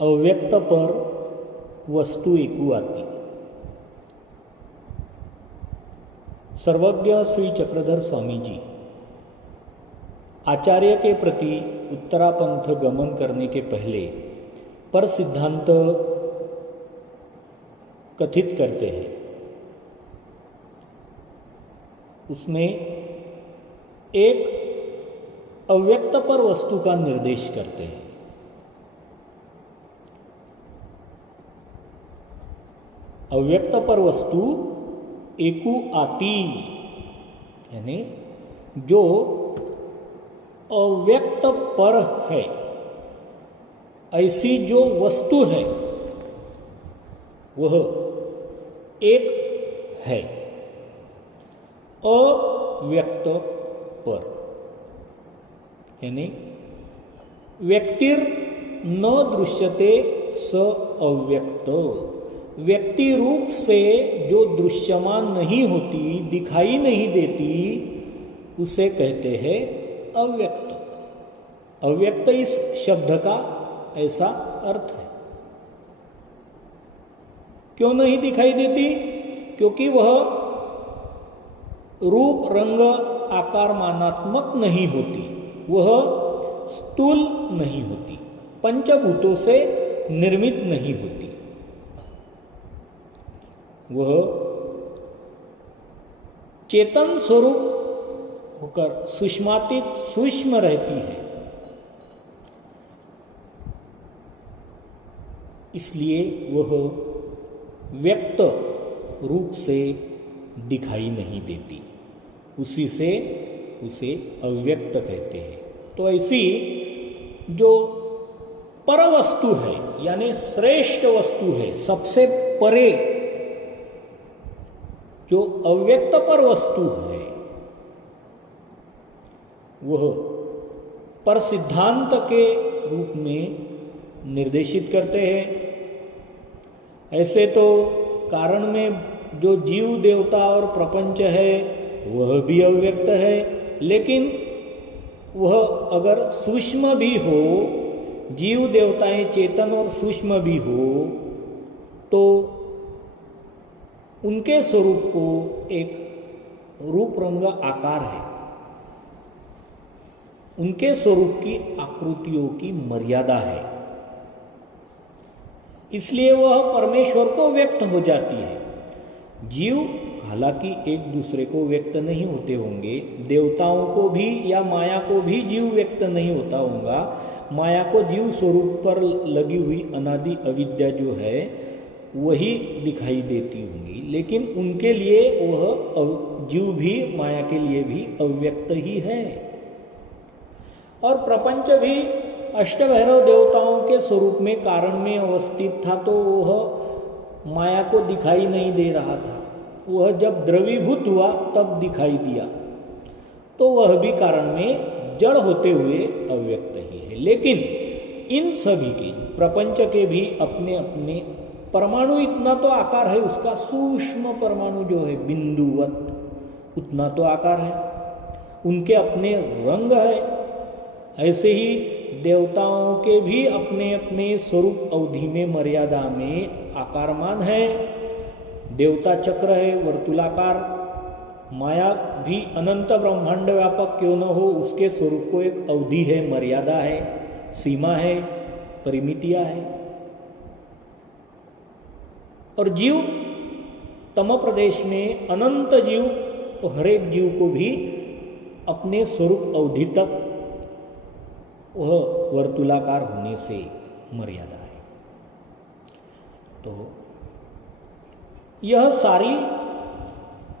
अव्यक्त पर वस्तु एकू आती। सर्वज्ञ श्री चक्रधर स्वामी जी आचार्य के प्रति उत्तरापंथ गमन करने के पहले पर सिद्धांत कथित करते हैं। उसमें एक अव्यक्त पर वस्तु का निर्देश करते हैं। अव्यक्त पर वस्तु एकू आती, यानी जो अव्यक्त पर है ऐसी जो वस्तु है वह एक है। अव्यक्त पर यानी व्यक्तिर न दृश्यते स अव्यक्त, व्यक्ति रूप से जो दृश्यमान नहीं होती, दिखाई नहीं देती, उसे कहते हैं अव्यक्त। अव्यक्त इस शब्द का ऐसा अर्थ है। क्यों नहीं दिखाई देती? क्योंकि वह रूप रंग आकार मानात्मक नहीं होती, वह स्थूल नहीं होती, पंचभूतों से निर्मित नहीं होती, वह चेतन स्वरूप होकर सूक्ष्मातीत सूक्ष्म रहती है। इसलिए वह व्यक्त रूप से दिखाई नहीं देती, उसी से उसे अव्यक्त कहते हैं। तो ऐसी जो पर वस्तु है यानी श्रेष्ठ वस्तु है, सबसे परे जो अव्यक्त पर वस्तु है वह पर सिद्धांत के रूप में निर्देशित करते हैं। ऐसे तो कारण में जो जीव देवता और प्रपंच है वह भी अव्यक्त है, लेकिन वह अगर सूक्ष्म भी हो, जीव देवताएं चेतन और सूक्ष्म भी हो, तो उनके स्वरूप को एक रूप रंग आकार है, उनके स्वरूप की आकृतियों की मर्यादा है, इसलिए वह परमेश्वर को व्यक्त हो जाती है। जीव हालांकि एक दूसरे को व्यक्त नहीं होते होंगे, देवताओं को भी या माया को भी जीव व्यक्त नहीं होता होगा, माया को जीव स्वरूप पर लगी हुई अनादि अविद्या जो है वही दिखाई देती होंगी, लेकिन उनके लिए वह जीव भी माया के लिए भी अव्यक्त ही है। और प्रपंच भी अष्टभैरव देवताओं के स्वरूप में कारण में अवस्थित था, तो वह माया को दिखाई नहीं दे रहा था, वह जब द्रवीभूत हुआ तब दिखाई दिया, तो वह भी कारण में जड़ होते हुए अव्यक्त ही है। लेकिन इन सभी के प्रपंच के भी अपने अपने परमाणु इतना तो आकार है उसका, सूक्ष्म परमाणु जो है बिंदुवत उतना तो आकार है, उनके अपने रंग है। ऐसे ही देवताओं के भी अपने अपने स्वरूप अवधि में मर्यादा में आकारमान है। देवता चक्र है वर्तुलाकार, माया भी अनंत ब्रह्मांड व्यापक क्यों न हो, उसके स्वरूप को एक अवधि है, मर्यादा है, सीमा है, परिमितियां है। और जीव तम प्रदेश में अनंत जीव, तो हरेक जीव को भी अपने स्वरूप अवधि तक वह वर्तुलाकार होने से मर्यादा है। तो यह सारी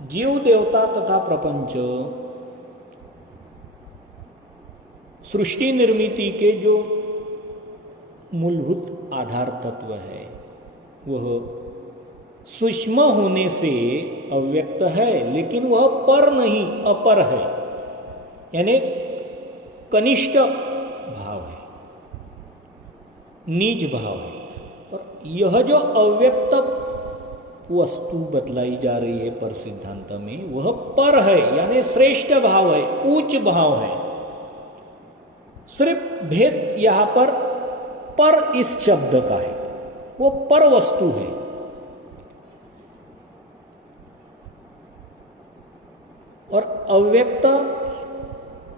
जीव देवता तथा प्रपंच सृष्टि निर्मिति के जो मूलभूत आधार तत्व है वह सूक्ष्म होने से अव्यक्त है, लेकिन वह पर नहीं अपर है, यानी कनिष्ठ भाव है, नीच भाव है। और यह जो अव्यक्त वस्तु बतलाई जा रही है पर सिद्धांत में, वह पर है यानी श्रेष्ठ भाव है, उच्च भाव है। सिर्फ भेद यहां पर पर इस शब्द का है, वो पर वस्तु है। और अव्यक्त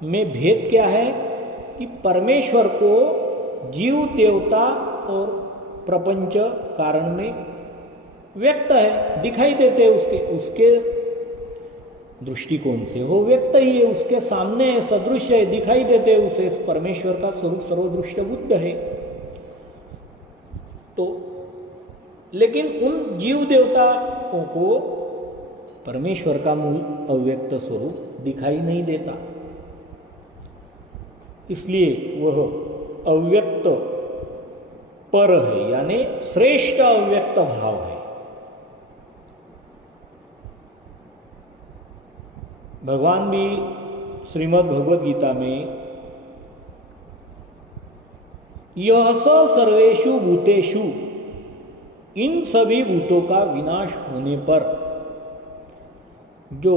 में भेद क्या है कि परमेश्वर को जीव देवता और प्रपंच कारण में व्यक्त है, दिखाई देते हैं उसके दृष्टिकोण से वो व्यक्त ही है, उसके सामने सदृश है, दिखाई देते हैं उसे। परमेश्वर का स्वरूप सर्वदृष्ट बुद्ध है। तो लेकिन उन जीव देवताओं को परमेश्वर का मूल अव्यक्त स्वरूप दिखाई नहीं देता, इसलिए वह अव्यक्त पर है, यानी श्रेष्ठ अव्यक्त भाव है। भगवान भी श्रीमद् भगवद गीता में यह स सर्वेषु भूतेषु, इन सभी भूतों का विनाश होने पर जो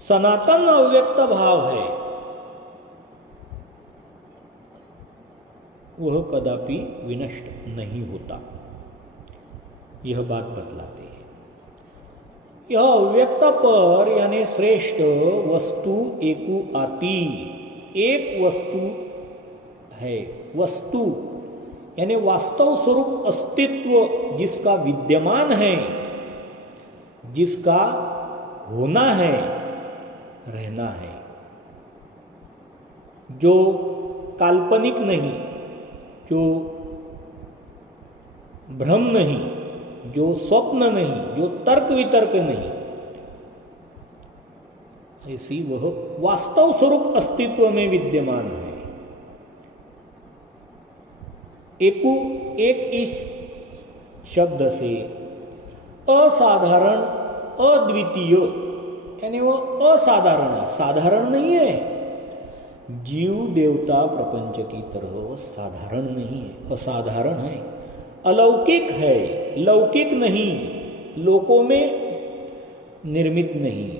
सनातन अव्यक्त भाव है वह कदापि विनष्ट नहीं होता, यह बात बतलाते हैं। यह अव्यक्त पर यानी श्रेष्ठ वस्तु एकु आती, एक वस्तु है। वस्तु यानी वास्तव स्वरूप अस्तित्व जिसका विद्यमान है, जिसका होना है, रहना है, जो काल्पनिक नहीं, जो भ्रम नहीं, जो स्वप्न नहीं, जो तर्क वितर्क नहीं, ऐसी वह वास्तव स्वरूप अस्तित्व में विद्यमान है। एक इस शब्द से असाधारण, अद्वितीय, यानी वह असाधारण है, साधारण नहीं है। जीव देवता प्रपंच की तरह वह साधारण नहीं है, असाधारण है, अलौकिक है, लौकिक नहीं, लोकों में निर्मित नहीं,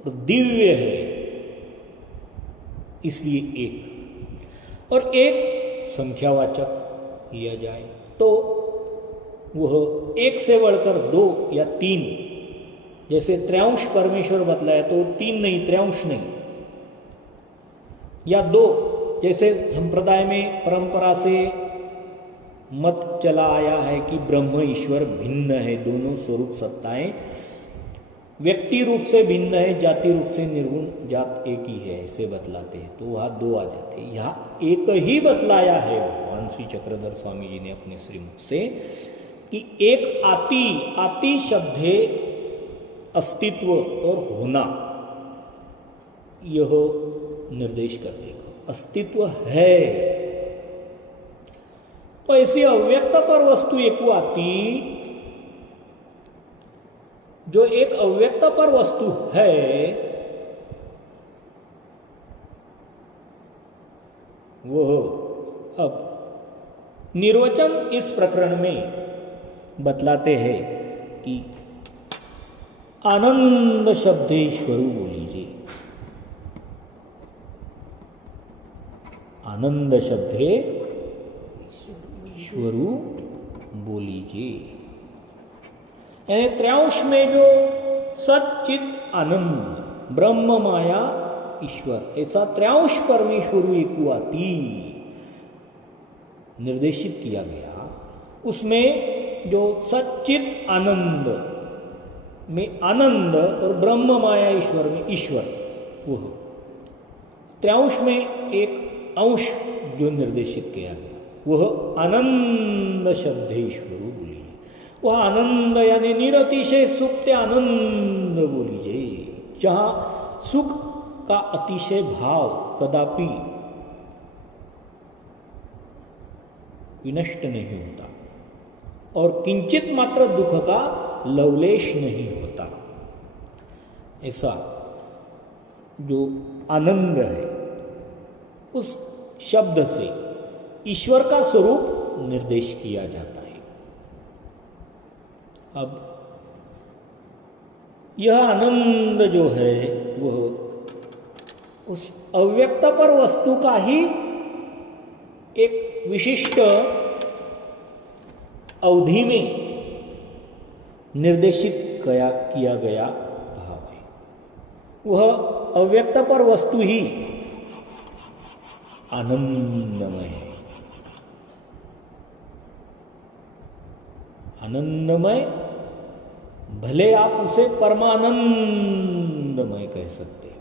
और दिव्य है, इसलिए एक। और एक संख्यावाचक लिया जाए तो वह एक से बढ़कर दो या तीन, जैसे त्रयांश परमेश्वर बतलाया तो तीन नहीं, त्रयांश नहीं, या दो, जैसे संप्रदाय में परंपरा से मत चला आया है कि ब्रह्म ईश्वर भिन्न है, दोनों स्वरूप सत्ताएं व्यक्ति रूप से भिन्न है, जाति रूप से निर्गुण जात एक ही है, ऐसे बतलाते हैं, तो वहां दो आ जाते हैं। यहाँ एक ही बतलाया है भगवान श्री चक्रधर स्वामी जी ने अपने श्रीमुख से कि एक आति, आति शब्द है अस्तित्व और होना, यह निर्देश कर देगा, अस्तित्व है। तो ऐसी अव्यक्त पर वस्तु एक आती, जो एक अव्यक्त पर वस्तु है वह अब निर्वचन इस प्रकरण में बतलाते हैं कि आनंद शब्देश्वरु बोलीजिए। आनंद शब्दे ईश्वरु बोलीजिए, यानी त्रयांश में जो सच्चित आनंद ब्रह्म माया ईश्वर, ऐसा त्रयांश परमेश्वरु एकुआती निर्देशित किया गया। उसमें जो सच्चित आनंद में आनंद और ब्रह्म माया ईश्वर में ईश्वर, वह त्रयांश में एक अंश जो निर्देशित किया गया वह आनंद शब्देश्वरु बोलिए। वह आनंद यानी निरतिशय सुख ते आनंद बोलीजिए, जहां सुख का अतिशय भाव कदापि विनष्ट नहीं होता और किंचित मात्र दुख का लवलेश नहीं होता। ऐसा जो आनंद है, उस शब्द से ईश्वर का स्वरूप निर्देश किया जाता है। अब यह आनंद जो है वह उस अव्यक्त पर वस्तु का ही एक विशिष्ट अवधि में निर्देशित किया गया भाव है। वह अव्यक्त पर वस्तु ही आनंदमय है। आनंदमय, भले आप उसे परमानंदमय कह सकते हैं,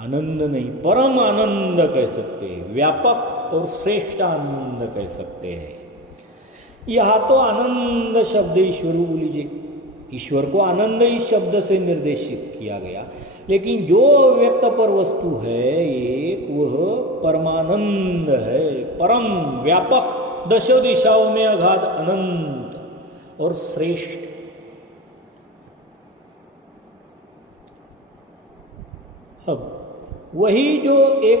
आनंद नहीं परम आनंद कह सकते हैं, व्यापक और श्रेष्ठ आनंद कह सकते हैं। यहां तो आनंद शब्द ईश्वर को लीजिए, ईश्वर को आनंद इस शब्द से निर्देशित किया गया, लेकिन जो अव्यक्त पर वस्तु है एक, वह परमानंद है, परम व्यापक, दशो दिशाओं में अगाध अनंत और श्रेष्ठ। अब वही जो एक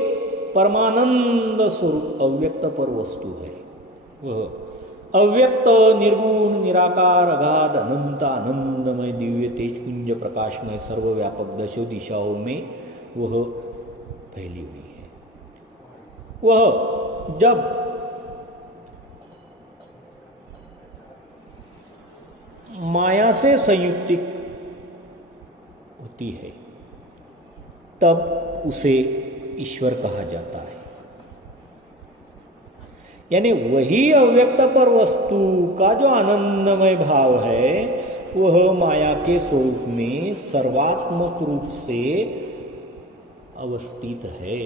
परमानंद स्वरूप अव्यक्त पर वस्तु है, वह अव्यक्त, निर्गुण, निराकार, अगाध, अनंत, आनंदमय, दिव्य, तेज पुंज, प्रकाशमय, सर्वव्यापक, दशो दिशाओं में वह फैली हुई है। वह जब माया से संयुक्तिक होती है तब उसे ईश्वर कहा जाता है। यानी वही अव्यक्त पर वस्तु का जो आनंदमय भाव है वह माया के स्वरूप में सर्वात्मक रूप से अवस्थित है।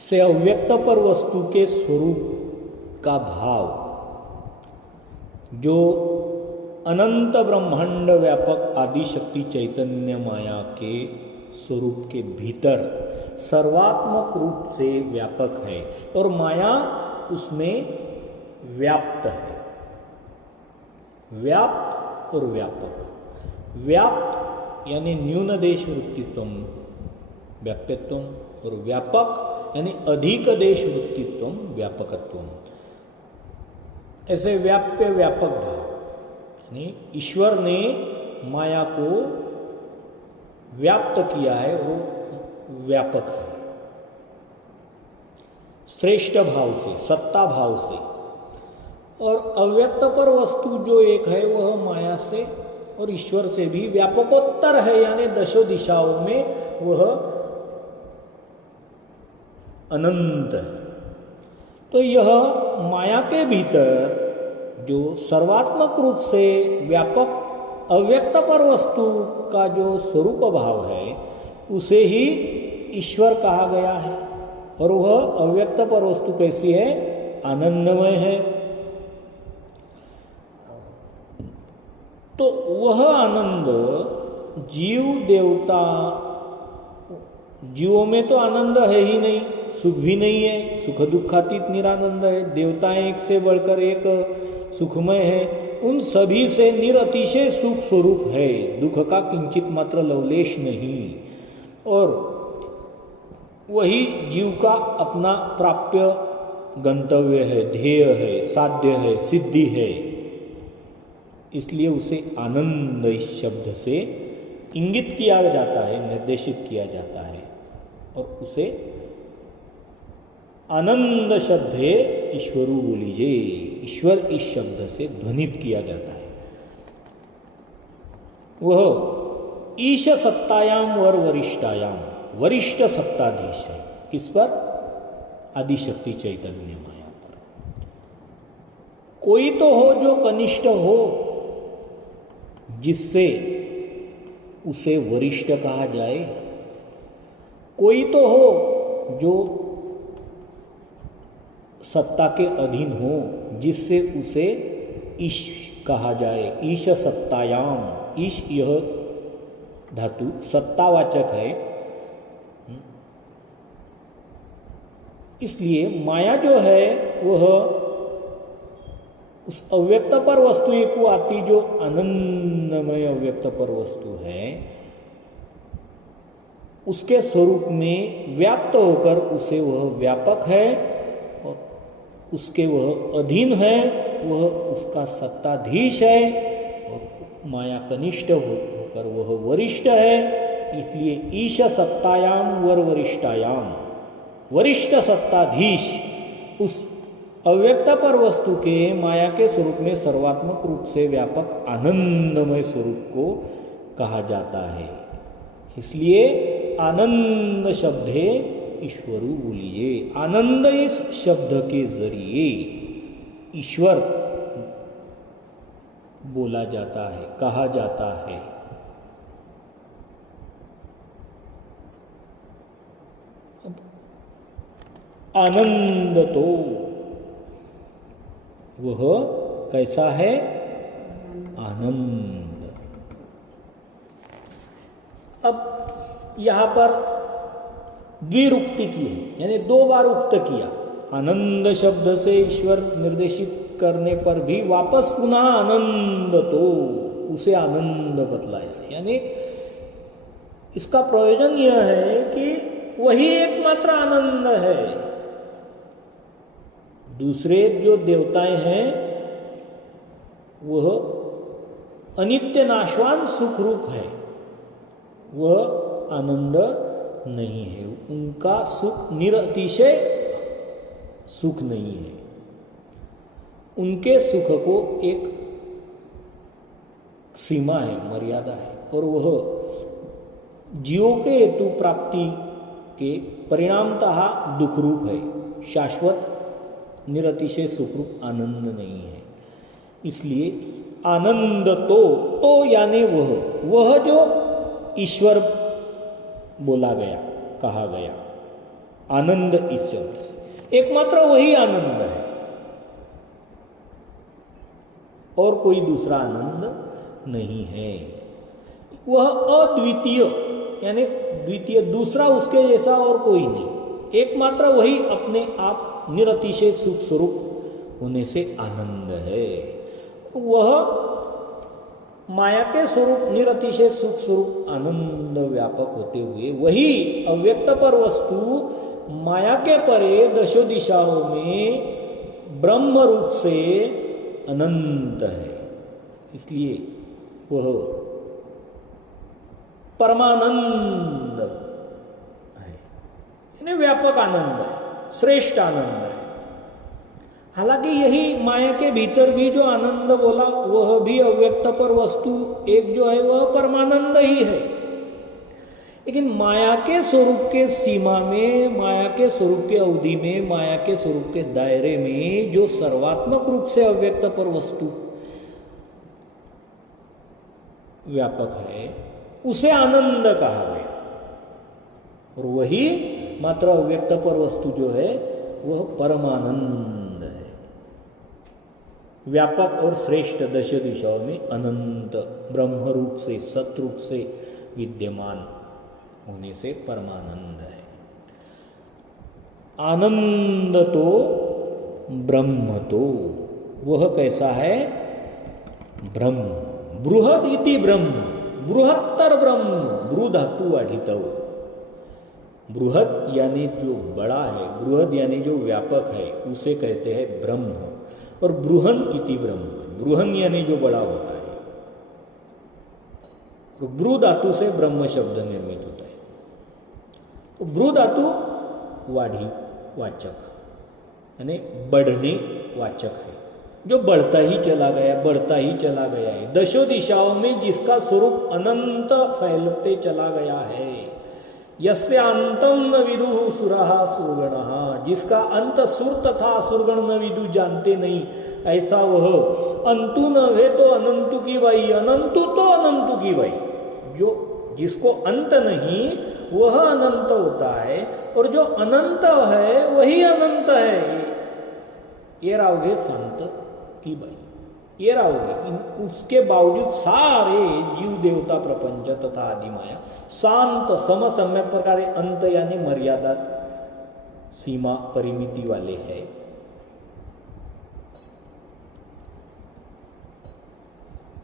से अव्यक्त पर वस्तु के स्वरूप का भाव जो अनंत ब्रह्मांड व्यापक आदि शक्ति चैतन्य माया के स्वरूप के भीतर सर्वात्मक रूप से व्यापक है और माया उसमें व्याप्त है। व्याप्त और व्यापक, व्याप्त यानी न्यून देश वृत्तित्व व्याप्यत्व और व्यापक यानी अधिक देश वृत्तित्व व्यापकत्व। ऐसे व्याप्य व्यापक भाव यानी ईश्वर ने माया को व्याप्त किया है और व्यापक है, श्रेष्ठ भाव से, सत्ता भाव से। और अव्यक्त पर वस्तु जो एक है वह माया से और ईश्वर से भी व्यापकोत्तर है, यानी दशो दिशाओं में वह अनंत है। तो यह माया के भीतर जो सर्वात्मक रूप से व्यापक अव्यक्त पर वस्तु का जो स्वरूप भाव है उसे ही ईश्वर कहा गया है। और वह अव्यक्त पर वस्तु कैसी है? आनंदमय है। तो वह आनंद जीव देवता, जीवों में तो आनंद है ही नहीं, सुख भी नहीं है, सुख दुखातीत निरानंद है। देवताएं एक से बढ़कर एक सुखमय है, उन सभी से निरतिशय सुख स्वरूप है, दुख का किंचित मात्र लवलेश नहीं। और वही जीव का अपना प्राप्य गंतव्य है, ध्येय है, साध्य है, सिद्धि है। इसलिए उसे आनंद इस शब्द से इंगित किया जाता है, निर्देशित किया जाता है और उसे आनंद शब्द है ईश्वरु बोलीजिए, ईश्वर इस शब्द से ध्वनित किया जाता है। वह ईश सत्तायाम वर वरिष्ठायाम, वरिष्ठ सत्ताधीश है। किस पर? आदिशक्ति चैतन्य माया पर। कोई तो हो जो कनिष्ठ हो, जिससे उसे वरिष्ठ कहा जाए। कोई तो हो जो सत्ता के अधीन हो, जिससे उसे ईश कहा जाए। ईश सत्तायाम, ईश यह धातु सत्तावाचक है। इसलिए माया जो है वह उस अव्यक्त पर वस्तु को आती जो आनंदमय अव्यक्त पर वस्तु है, उसके स्वरूप में व्याप्त होकर उसे वह व्यापक है और उसके वह अधीन है, वह उसका सत्ताधीश है। और माया कनिष्ठ होकर वह वरिष्ठ है इसलिए ईश सत्तायाम वर वरिष्ठायाम, वरिष्ठ सत्ताधीश उस अव्यक्त पर वस्तु के माया के स्वरूप में सर्वात्मक रूप से व्यापक आनंदमय स्वरूप को कहा जाता है। इसलिए आनंद शब्द है ईश्वरू बोलिए। आनंद इस शब्द के जरिए ईश्वर बोला जाता है, कहा जाता है। आनंद तो वह कैसा है? आनंद। अब यहां पर द्विरुक्ति की है, यानी दो बार उक्त किया। आनंद शब्द से ईश्वर निर्देशित करने पर भी वापस पुनः आनंद तो, उसे आनंद बतलाया। यानी इसका प्रयोजन यह है कि वही एकमात्र आनंद है। दूसरे जो देवताएं हैं वह अनित्य नाशवान सुख रूप है, वह आनंद नहीं है। उनका सुख निरतिशय सुख नहीं है। उनके सुख को एक सीमा है, मर्यादा है, और वह जीवों के हेतु प्राप्ति के परिणामतः दुख रूप है। शाश्वत निरतिशय सुखरूप आनंद नहीं है। इसलिए आनंद तो यानी वह जो ईश्वर बोला गया, कहा गया, आनंद इस शब्द से एकमात्र वही आनंद है, और कोई दूसरा आनंद नहीं है। वह अद्वितीय, यानी द्वितीय, दूसरा उसके जैसा और कोई नहीं। एकमात्र वही अपने आप निरतिशय सुख स्वरूप होने से आनंद है। वह माया के स्वरूप निरतिशय सुख स्वरूप आनंद व्यापक होते हुए वही अव्यक्त पर वस्तु माया के परे दशो दिशाओं में ब्रह्म रूप से अनंत है। इसलिए वह परमानंद है, यानी व्यापक आनंद है, श्रेष्ठ आनंद है। हालांकि यही माया के भीतर भी जो आनंद बोला वह भी अव्यक्त पर वस्तु एक जो है वह परमानंद ही है। लेकिन माया के स्वरूप के सीमा में, माया के स्वरूप के अवधि में, माया के स्वरूप के दायरे में जो सर्वात्मक रूप से अव्यक्त पर वस्तु व्यापक है उसे आनंद कहा गया, और वही मात्र अव्यक्त पर वस्तु जो है वह परमानंद है, व्यापक और श्रेष्ठ दश दिशाओं में अनंत ब्रह्म रूप से सतरूप से विद्यमान होने से परमानंद है। आनंद तो ब्रह्म तो वह कैसा है? ब्रह्म। बृहद इति ब्रह्म, बृहत्तर ब्रह्म, बृ धातु वाढितव। बृहद यानी जो बड़ा है, बृहद यानी जो व्यापक है, उसे कहते हैं ब्रह्म। और बृहन इति ब्रह्म, बृहन यानी जो बड़ा होता है। तो बृ धातु से ब्रह्म शब्द निर्मित होता है। तो बृ धातु वाढ़ी वाचक, यानी बढ़ने वाचक है, जो बढ़ता ही चला गया, बढ़ता ही चला गया है। दशो दिशाओं में जिसका स्वरूप अनंत फैलते चला गया है। यस्य अंतम न विदुः सुरः सुरगणः, जिसका अंत सुर तथा असुरगण न विदु जानते नहीं, ऐसा वह अंतु न वे तो अनंतु की भाई, अनंतु तो अनंतु की भाई। जो जिसको अंत नहीं वह अनंत होता है, और जो अनंत है वही अनंत है। ये रावगे संत की भाई, ये रावगे। उसके बावजूद सारे जीव देवता प्रपंच तथा आदि माया शांत सम सम्यक प्रकार अंत यानी मर्यादा सीमा परिमिति वाले है।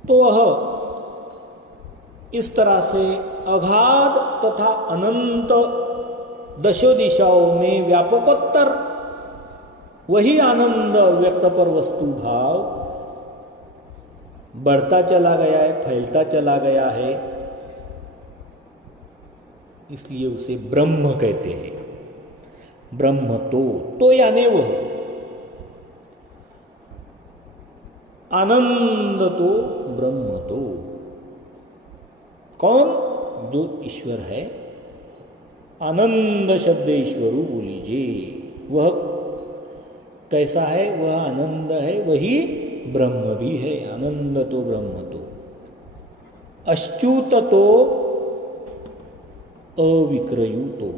तो वह इस तरह से अगाध तथा अनंत दशो दिशाओं में व्यापकोत्तर वही आनंद व्यक्त पर वस्तु भाव बढ़ता चला गया है, फैलता चला गया है। इसलिए उसे ब्रह्म कहते हैं। ब्रह्म तो यानी वह, आनंद तो, ब्रह्म तो। कौन? जो ईश्वर है। आनंद शब्द ईश्वरु बोलीजिए। वह कैसा है? वह आनंद है, वही ब्रह्म भी है। आनंद तो, ब्रह्म तो। अच्युत तो, अविक्रयु तो।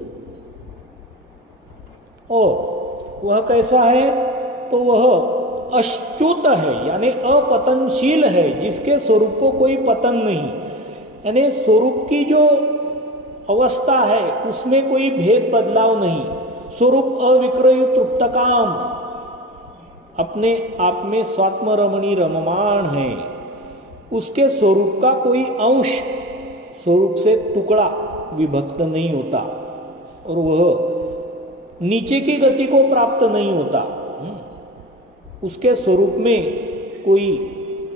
और वह कैसा है? तो वह अच्युत है, यानी अपतनशील है, जिसके स्वरूप को कोई पतन नहीं। यानी स्वरूप की जो अवस्था है उसमें कोई भेद बदलाव नहीं। स्वरूप अविक्रयु तृप्तकाम, अपने आप में स्वात्म रमणी रममाण है। उसके स्वरूप का कोई अंश स्वरूप से टुकड़ा विभक्त नहीं होता, और वह नीचे की गति को प्राप्त नहीं होता। उसके स्वरूप में कोई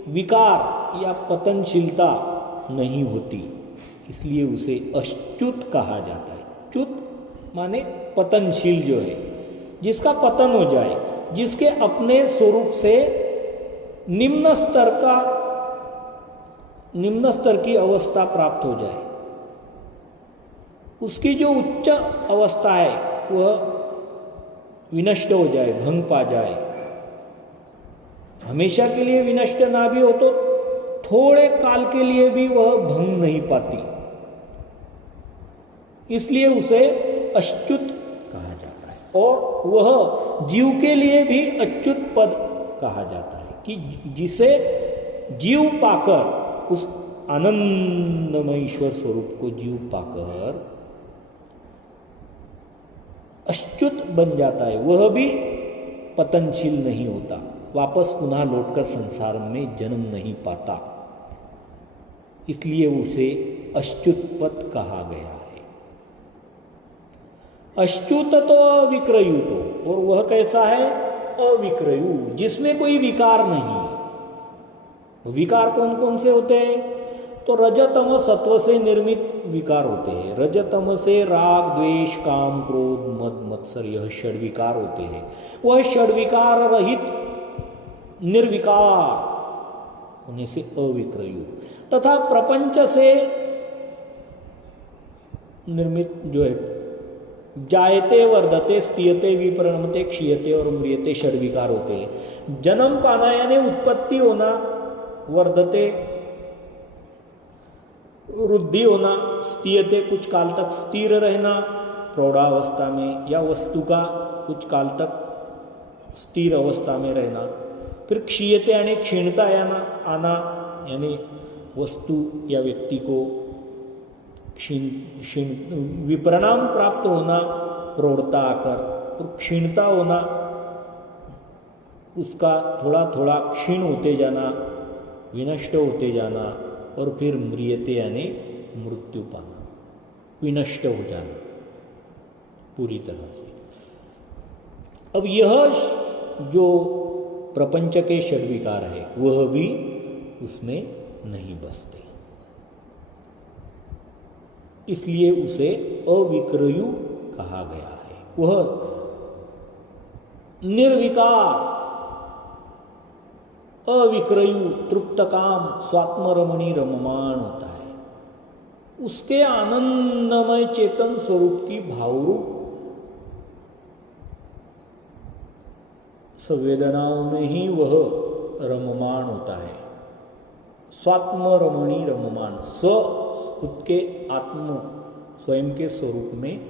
विकार या पतनशीलता नहीं होती, इसलिए उसे अच्युत कहा जाता है। च्युत माने पतनशील जो है, जिसका पतन हो जाए, जिसके अपने स्वरूप से निम्न स्तर की अवस्था प्राप्त हो जाए। उसकी जो उच्च अवस्था है वह विनष्ट हो जाए, भंग पा जाए। हमेशा के लिए विनष्ट ना भी हो तो थोड़े काल के लिए भी वह भंग नहीं पाती, इसलिए उसे अच्युत कहा जाता है। और वह जीव के लिए भी अच्युत पद कहा जाता है, कि जिसे जीव पाकर, उस आनंदमय ईश्वर स्वरूप को जीव पाकर अच्युत बन जाता है, वह भी पतनशील नहीं होता, वापस पुनः लौटकर संसार में जन्म नहीं पाता, इसलिए उसे अच्युत पद कहा गया है। अच्युत तो अविक्रयु तो, और वह कैसा है? अविक्रयु, जिसमें कोई विकार नहीं। विकार कौन कौन से होते हैं? तो रजतम सत्व से निर्मित विकार होते हैं। रजतम से राग, द्वेष, काम, क्रोध, मद, मत्सर, यह षड विकार होते हैं। वह षड विकार रहित निर्विकार होने से अविक्रयु। तथा प्रपंच से निर्मित जो है, जायते, वर्धते, स्थियते, विपरिणमते, क्षीयते और म्रियते, षड विकार होते हैं। जन्म पाना यानी उत्पत्ति होना, वर्धते वृद्धि होना, स्थियते कुछ काल तक स्थिर रहना प्रौढ़ावस्था में, या वस्तु का कुछ काल तक स्थिर अवस्था में रहना। फिर क्षीयते यानी क्षीणता आना, यानी वस्तु या व्यक्ति को विपरिणाम प्राप्त होना, प्रौढ़ता आकर, और क्षीणता होना, उसका थोड़ा थोड़ा क्षीण होते जाना, विनष्ट होते जाना, और फिर म्रियते यानी मृत्यु पाना, विनष्ट हो जाना पूरी तरह से। अब यह जो प्रपंच के षड विकार है वह भी उसमें नहीं बसते, इसलिए उसे अविक्रयु कहा गया है। वह निर्विकार, अविक्रयु, तृप्तकाम, स्वात्मरमणी रममाण होता है। उसके आनंदमय चेतन स्वरूप की भावरूप संवेदनाओं में ही वह रममाण होता है। स्वात्मरमणी रममाण, खुद के आत्म स्वयं के स्वरूप में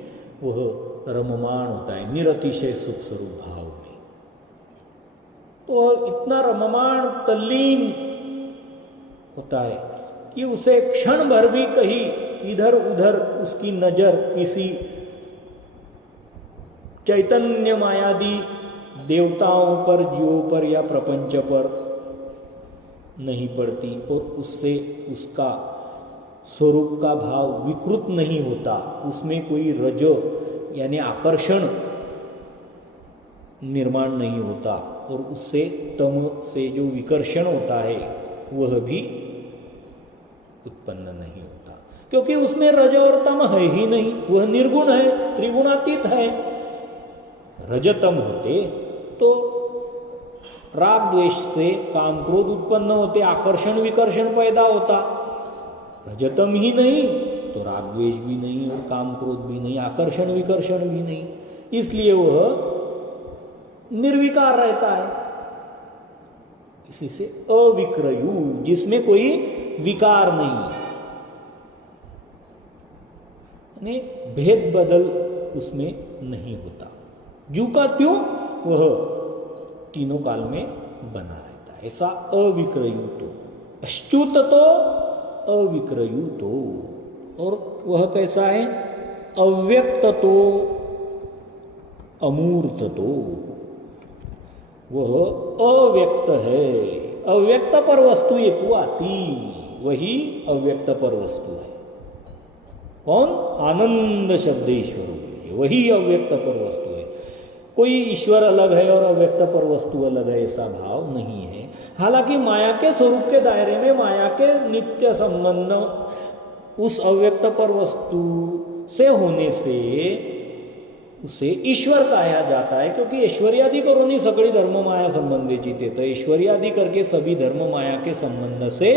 वह रममाण होता है, निरतिशय सुख स्वरूप भाव में। तो इतना रममाण तल्लीन होता है कि उसे क्षण भर भी कहीं इधर उधर उसकी नजर किसी चैतन्य मायादी देवताओं पर, जीवों पर या प्रपंच पर नहीं पड़ती, और उससे उसका स्वरूप का भाव विकृत नहीं होता, उसमें कोई रजो यानी आकर्षण निर्माण नहीं होता, और उससे तम से जो विकर्षण होता है वह भी उत्पन्न नहीं होता। क्योंकि उसमें रज और तम है ही नहीं, वह निर्गुण है, त्रिगुणातीत है। रजतम होते तो राग द्वेष से काम क्रोध उत्पन्न होते, आकर्षण विकर्षण पैदा होता। रजतम ही नहीं तो राग द्वेष भी नहीं और काम क्रोध भी नहीं, आकर्षण विकर्षण भी नहीं, इसलिए वह निर्विकार रहता है। इसी से अविक्रयु, जिसमें कोई विकार नहीं है, भेद बदल उसमें नहीं होता। जू का त्यों वह तीनों काल में बना रहता है, ऐसा अविक्रयु तो। अच्युत तो अविक्रयु तो, और वह कैसा है? अव्यक्त तो अमूर्त तो, वह अव्यक्त है। अव्यक्त पर वस्तु एक आती, वही अव्यक्त पर वस्तु है। कौन? आनंद शब्देश्वर, वही अव्यक्त पर वस्तु है। कोई ईश्वर अलग है और अव्यक्त पर वस्तु अलग है, ऐसा भाव नहीं है। हालांकि माया के स्वरूप के दायरे में माया के नित्य संबंध उस अव्यक्त पर वस्तु से होने से उसे ईश्वर कहा जाता है, क्योंकि ऐश्वर्यादि करोनी सकड़ी धर्म माया संबंधी थे, तो ऐश्वर्यादि करके सभी धर्म माया के संबंध से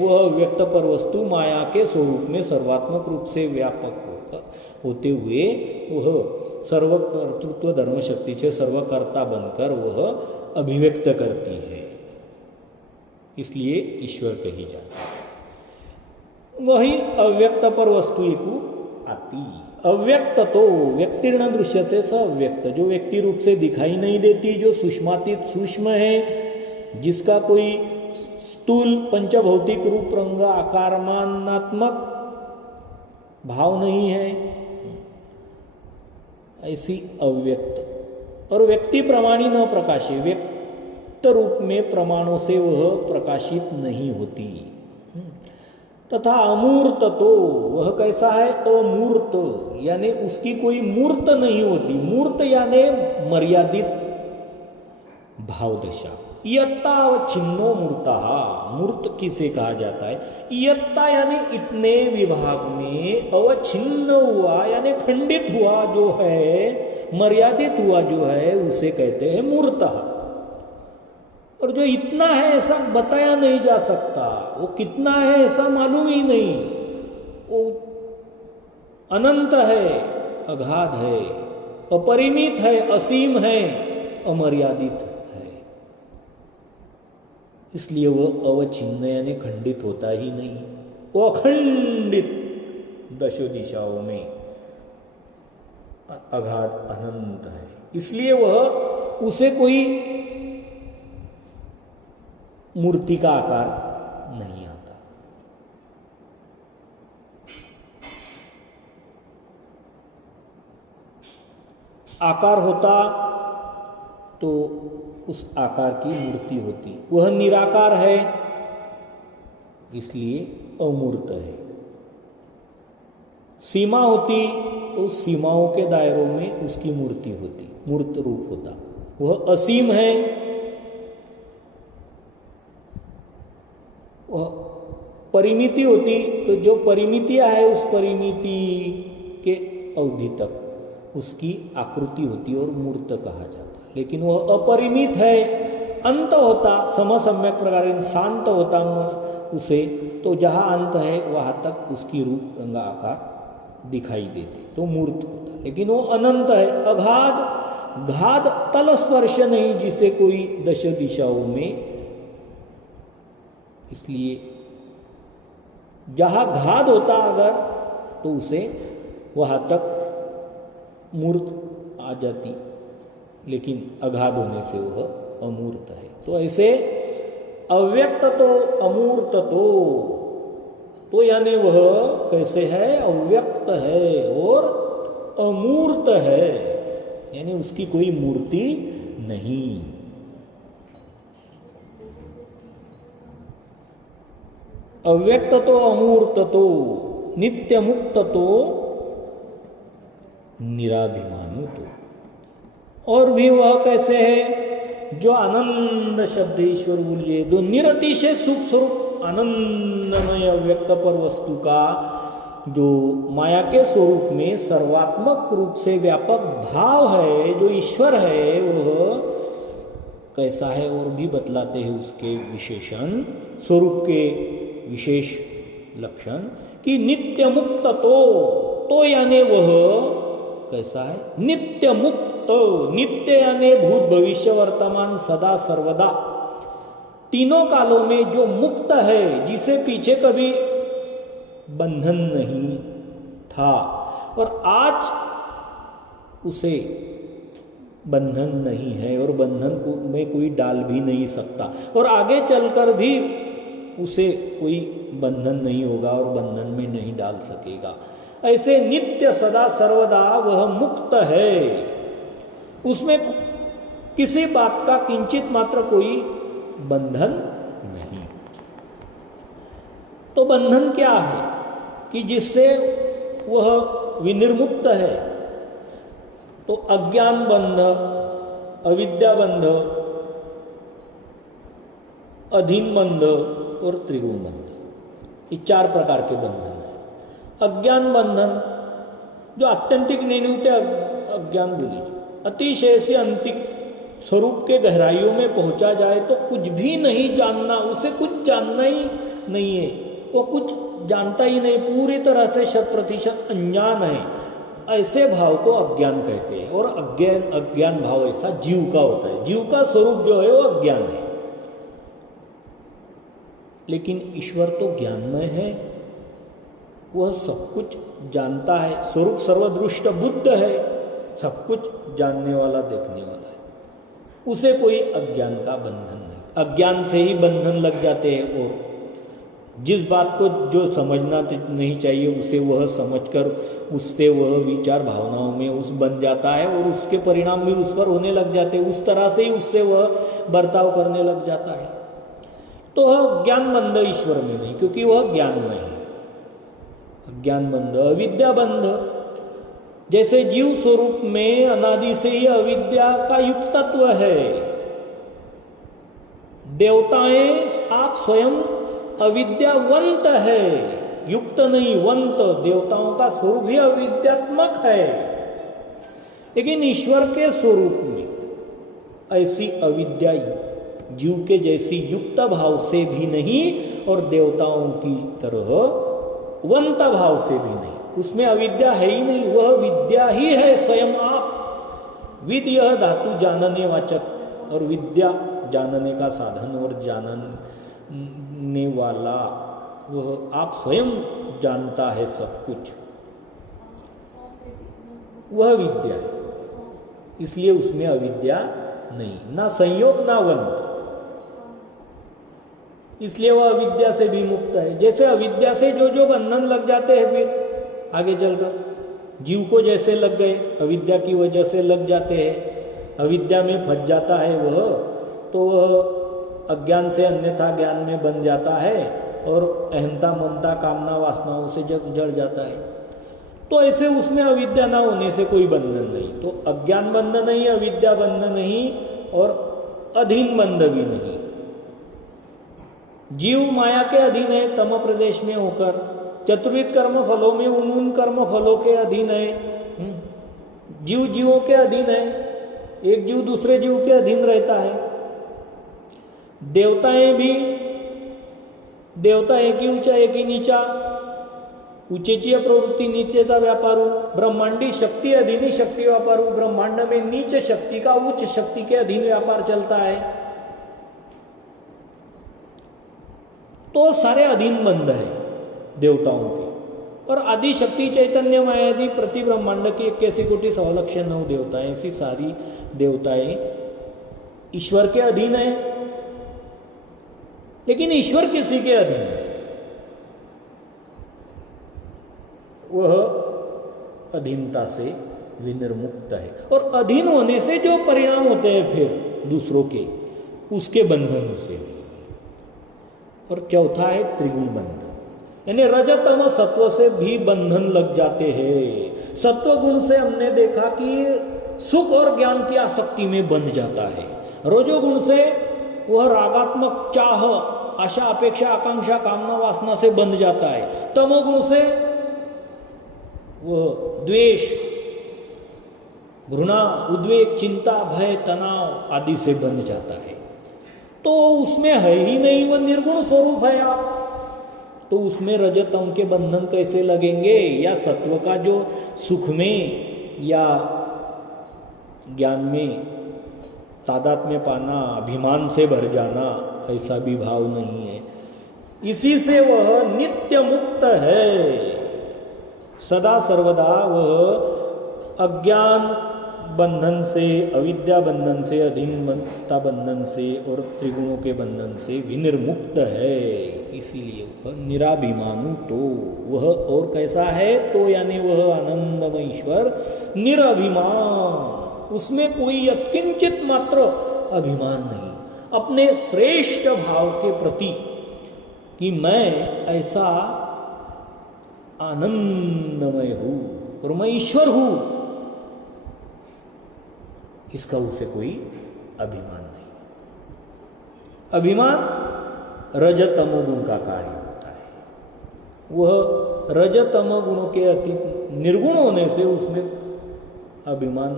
वह व्यक्त पर वस्तु माया के स्वरूप में सर्वात्मक रूप से व्यापक होते हुए वह सर्वकर्तृत्व धर्म शक्ति से सर्वकर्ता बनकर वह अभिव्यक्त करती है, इसलिए ईश्वर कही जाती है। वही अव्यक्त पर वस्तु एक आती। अव्यक्त तो व्यक्तिर्ण दृश्य से स अव्यक्त, जो व्यक्ति रूप से दिखाई नहीं देती, जो सूक्ष्मातीत सूक्ष्म है, जिसका कोई स्थूल पंचभौतिक रूप रंग आकार मानात्मक भाव नहीं है, ऐसी अव्यक्त। और व्यक्ति प्रमाणी न प्रकाशे, व्यक्त रूप में प्रमाणों से वह प्रकाशित नहीं होती। तथा अमूर्त तो वह कैसा है? अमूर्त, यानी उसकी कोई मूर्त नहीं होती। मूर्त यानी मर्यादित भावदशा। इयत्तावच्छिन्नो मूर्तः, मूर्त किसे कहा जाता है? इयत्ता यानी इतने विभाग में, अवच्छिन्न हुआ यानी खंडित हुआ जो है, मर्यादित हुआ जो है, उसे कहते हैं मूर्तः। और जो इतना है ऐसा बताया नहीं जा सकता, वो कितना है ऐसा मालूम ही नहीं, वो अनंत है, अगाध है, अपरिमित है, असीम है, अमर्यादित है, इसलिए वो अवच्छिन्न यानी खंडित होता ही नहीं, वो अखंडित दशो दिशाओं में अगाध अनंत है, इसलिए वह उसे कोई मूर्ति का आकार नहीं आता। आकार होता तो उस आकार की मूर्ति होती, वह निराकार है इसलिए अमूर्त है। सीमा होती तो सीमाओं के दायरों में उसकी मूर्ति होती, मूर्त रूप होता। वह असीम है, वह परिमिति होती तो जो परिमितियां है उस परिमिति के अवधि तक उसकी आकृति होती और मूर्त कहा जाता। लेकिन वह अपरिमित है, अंत होता, समसम्यक प्रकार शांत होता उसे, तो जहाँ अंत है वहाँ तक उसकी रूप रंग आकार दिखाई देते तो मूर्त होता। लेकिन वो अनंत है, अगाध, घाद तल स्पर्श नहीं जिसे कोई दश दिशाओं में, इसलिए जहां घाद होता अगर तो उसे वहां तक मूर्त आ जाती, लेकिन अगाध होने से वह अमूर्त है। तो ऐसे अव्यक्त तो अमूर्त तो यानी वह कैसे है? अव्यक्त है और अमूर्त है, यानी उसकी कोई मूर्ति नहीं। अव्यक्त तो अमूर्त तो नित्य मुक्त तो निराभिमानु तो, और भी वह कैसे है? जो आनंद शब्द ईश्वर बोलिए, जो निरतिशय सुख स्वरूप आनंदमय अव्यक्त पर वस्तु का जो माया के स्वरूप में सर्वात्मक रूप से व्यापक भाव है, जो ईश्वर है, वह कैसा है और भी बतलाते हैं उसके विशेषण, स्वरूप के विशेष लक्षण कि नित्य मुक्त तो यानी वह कैसा है, नित्य मुक्त। नित्य यानी भूत भविष्य वर्तमान सदा सर्वदा, तीनों कालों में जो मुक्त है, जिसे पीछे कभी बंधन नहीं था और आज उसे बंधन नहीं है और बंधन में कोई डाल भी नहीं सकता और आगे चलकर भी उसे कोई बंधन नहीं होगा और बंधन में नहीं डाल सकेगा। ऐसे नित्य सदा सर्वदा वह मुक्त है, उसमें किसी बात का किंचित मात्र कोई बंधन नहीं। तो बंधन क्या है कि जिससे वह विनिर्मुक्त है? तो अज्ञान बंध, अविद्या बंध, अधीन बंध और त्रिगुण बंध, ये 4 प्रकार के बंधन है। अज्ञान बंधन जो आत्यंतिक नहीं होते, अज्ञान बोलिए, अतिशय से अंतिक स्वरूप के गहराइयों में पहुंचा जाए तो कुछ भी नहीं जानना, उसे कुछ जानना ही नहीं है, वो कुछ जानता ही नहीं, पूरी तरह से 100% अज्ञान है। ऐसे भाव को अज्ञान कहते हैं और अज्ञान भाव ऐसा जीव का होता है। जीव का स्वरूप जो है वो अज्ञान है, लेकिन ईश्वर तो ज्ञानमय है, वह सब कुछ जानता है, स्वरूप सर्वदृष्ट बुद्ध है, सब कुछ जानने वाला, देखने वाला है, उसे कोई अज्ञान का बंधन नहीं। अज्ञान से ही बंधन लग जाते हैं और जिस बात को जो समझना नहीं चाहिए उसे वह समझकर उससे वह विचार भावनाओं में उस बन जाता है और उसके परिणाम भी उस पर होने लग जाते हैं, उस तरह से ही उससे वह बर्ताव करने लग जाता है। तो वह ज्ञान बंध ईश्वर में नहीं, क्योंकि वह ज्ञान में है। अज्ञान बंध, अविद्या बंध, जैसे जीव स्वरूप में अनादि से ही अविद्या का युक्तत्व है। देवताएं आप स्वयं अविद्यावंत है, युक्त नहीं, वंत। देवताओं का स्वरूप ही अविद्यात्मक है, लेकिन ईश्वर के स्वरूप में ऐसी अविद्या जीव के जैसी युक्त भाव से भी नहीं और देवताओं की तरह वंत भाव से भी नहीं, उसमें अविद्या है ही नहीं, वह विद्या ही है स्वयं आप। विद यह धातु जानने वाचक और विद्या जानने का साधन और जानने वाला, वह आप स्वयं जानता है सब कुछ, वह विद्या है, इसलिए उसमें अविद्या नहीं, ना संयोग ना वंत, इसलिए वह अविद्या से भी मुक्त है। जैसे अविद्या से जो जो बंधन लग जाते हैं फिर आगे चलकर जीव को जैसे लग गए, अविद्या की वजह से लग जाते हैं, अविद्या में फंस जाता है वह, तो वह अज्ञान से अन्यथा ज्ञान में बन जाता है और अहंता ममता कामना वासनाओं से जड़ जाता है। तो ऐसे उसमें अविद्या ना होने से कोई बंधन नहीं, तो अज्ञान बंध नहीं, अविद्या बंध नहीं और अधीन बंध भी नहीं। जीव माया के अधीन है, तम प्रदेश में होकर चतुर्विध कर्म फलों में उन कर्म फलों के अधीन है। जीव जीवों के अधीन है, एक जीव दूसरे जीव के अधीन रहता है। देवताएं भी, देवता एक ही ऊंचा एक ही नीचा, ऊंचेची प्रवृत्ति नीचेचा व्यापारू, ब्रह्मांडी शक्ति अधीन शक्ति व्यापारू, ब्रह्मांड में नीच शक्ति का उच्च शक्ति के अधीन व्यापार चलता है। तो सारे अधीन बंध है देवताओं के, और आदि शक्ति चैतन्य मायादि प्रति ब्रह्मांड की 81 कोटि 100 लक्ष 9 देवताएं, ऐसी सारी देवताएं ईश्वर के अधीन है। लेकिन ईश्वर किसी के अधीन है, वह अधीनता से विनिर्मुक्त है, और अधीन होने से जो परिणाम होते हैं फिर दूसरों के, उसके बंधन से नहीं। और चौथा है त्रिगुण बंधन, यानी रजतम सत्व से भी बंधन लग जाते हैं। सत्व गुण से हमने देखा कि सुख और ज्ञान की आसक्ति में बंध जाता है। रजोगुण से वह रागात्मक चाह, आशा, अपेक्षा, आकांक्षा, कामना, वासना से बंध जाता है। तमोगुण से वह द्वेष, घृणा, उद्वेग, चिंता, भय, तनाव आदि से बन जाता है, तो उसमें है ही नहीं, वह निर्गुण स्वरूप है आप, तो उसमें रजतम के बंधन कैसे लगेंगे? या सत्व का जो सुख में या ज्ञान में तादात्म्य पाना, अभिमान से भर जाना, ऐसा भी भाव नहीं है। इसी से वह नित्य मुक्त है, सदा सर्वदा वह अज्ञान बंधन से, अविद्या बंधन से, अधीनता बंधन से और त्रिगुणों के बंधन से विनिर्मुक्त है। इसीलिए वह निराभिमानु, तो वह और कैसा है? तो यानी वह आनंदमय ईश्वर निराभिमान, उसमें कोई यत्किंचित मात्र अभिमान नहीं, अपने श्रेष्ठ भाव के प्रति कि मैं ऐसा आनंदमय हूं और मैं ईश्वर हूं, इसका उसे कोई अभिमान नहीं। अभिमान रजतमो गुण का कार्य होता है, वह रजतमो गुणों के अति निर्गुण होने से उसमें अभिमान